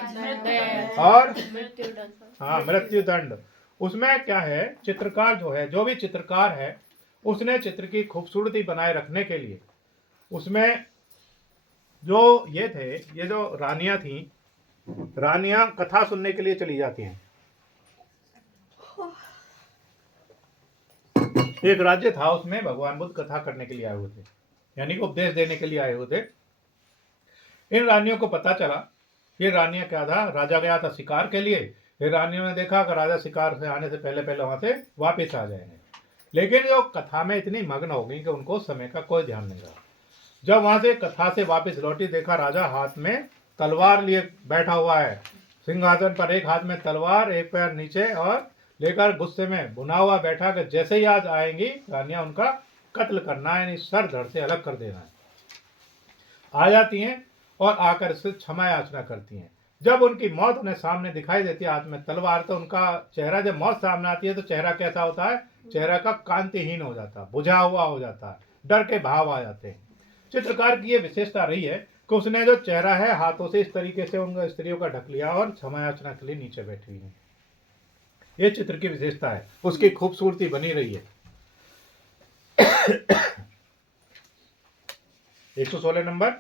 हाँ, मृत्यु दंड। उसमें क्या है? चित्रकार जो है, जो भी चित्रकार है, उसने चित्र की खूबसूरती बनाए रखने के लिए उसमें जो ये थे, ये जो रानियां थी, रानियां कथा सुनने के लिए चली जाती हैं। एक राज्य था, उसमें भगवान बुद्ध कथा करने के लिए आए हुए थे, यानी कि उपदेश देने के लिए आए हुए थे। इन रानियों को पता चला, ये रानियां क्या था, राजा गया था शिकार के लिए। फिर रानियों ने देखा कि राजा शिकार से आने से पहले वहां से वापस आ जाएंगे, लेकिन जो कथा में इतनी मग्न हो गई कि उनको समय का कोई ध्यान नहीं रहा। जब वहां से कथा से वापस लौटी, देखा राजा हाथ में तलवार लिए बैठा हुआ है, सिंहासन पर, एक हाथ में तलवार, एक पैर नीचे, और लेकर गुस्से में भुना हुआ बैठा कि जैसे ही आज आएंगी रानियां उनका कत्ल करना है, यानी सर धड़ से अलग कर देना है। आ जाती हैं और आकर इससे क्षमा याचना करती हैं। जब उनकी मौत उन्हें सामने दिखाई देती है, हाथ में तलवार, तो उनका चेहरा, जब मौत सामने आती है तो चेहरा कैसा होता है? चेहरा का कांतिहीन हो जाता है, बुझा हुआ हो जाता है, डर के भाव आ जाते हैं। चित्रकार की ये विशेषता रही है कि उसने जो चेहरा है हाथों से इस तरीके से उन स्त्रियों का ढक लिया और क्षमा याचना के लिए नीचे बैठी हुई है। ये चित्र की विशेषता है, उसकी खूबसूरती बनी रही है। 116 नंबर,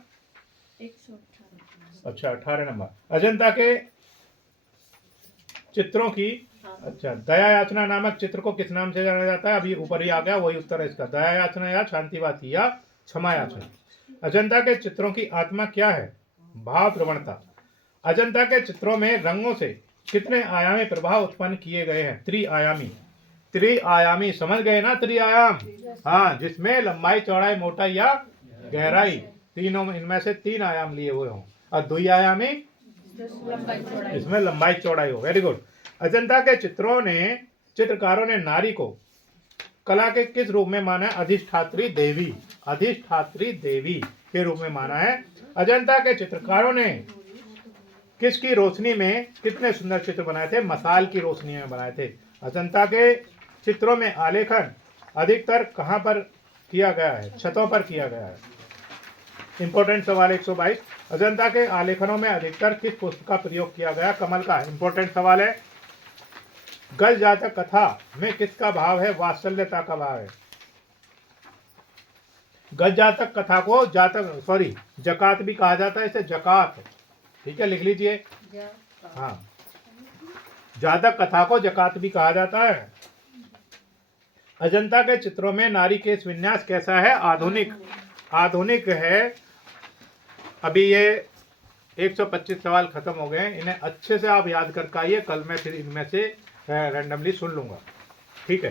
118। अच्छा 18 नंबर। अजंता के चित्रों की, अच्छा, दया याचना नामक चित्र को किस नाम से जाना जाता है? अभी ऊपर ही आ गया, वही उत्तर है इसका। दया याचना या शांतिवादी या क्षमा याचना। अजंता के चित्रों की आत्मा क्या है? भाव प्रवणता। अजंता के चित्रों में रंगों से कितने आयामी प्रभाव उत्पन्न किए गए हैं? त्रिआयामी, समझ गए ना? त्रिआयाम, हाँ, जिसमें लंबाई, चौड़ाई, मोटाई या गहराई, तीनों में, इनमें से 3 आयाम लिए हुए हों, और द्विआयामी इसमें लंबाई चौड़ाई हो। Very good. अजंता के चित्रों ने, चित्रकारों ने नारी को कला के किस रूप में माना है? अधिष्ठात्री देवी, अधिष्ठात्री देवी के रूप में माना है। अजंता के चित्रकारों ने किसकी रोशनी में कितने सुंदर चित्र बनाए थे? मशाल की रोशनी में बनाए थे। अजंता के चित्रों में आलेखन अधिकतर कहाँ पर किया गया है? छतों पर किया गया है। इंपॉर्टेंट सवाल 122, अजंता के आलेखनों में अधिकतर किस पुष्प का प्रयोग किया गया? कमल का। इंपॉर्टेंट सवाल है। गज जातक कथा में किसका भाव है? वात्सल्यता का भाव है। गज जातक कथा को जकात भी कहा जाता है, इसे जकात, ठीक है, लिख लीजिए। हाँ, जातक कथा को जकात भी कहा जाता है। अजंता के चित्रों में नारी केश विन्यास कैसा है? आधुनिक, आधुनिक है। अभी ये 125 सवाल खत्म हो गए, इन्हें अच्छे से आप याद करके आइए। कल मैं फिर इनमें से रैंडमली सुन लूंगा, ठीक है।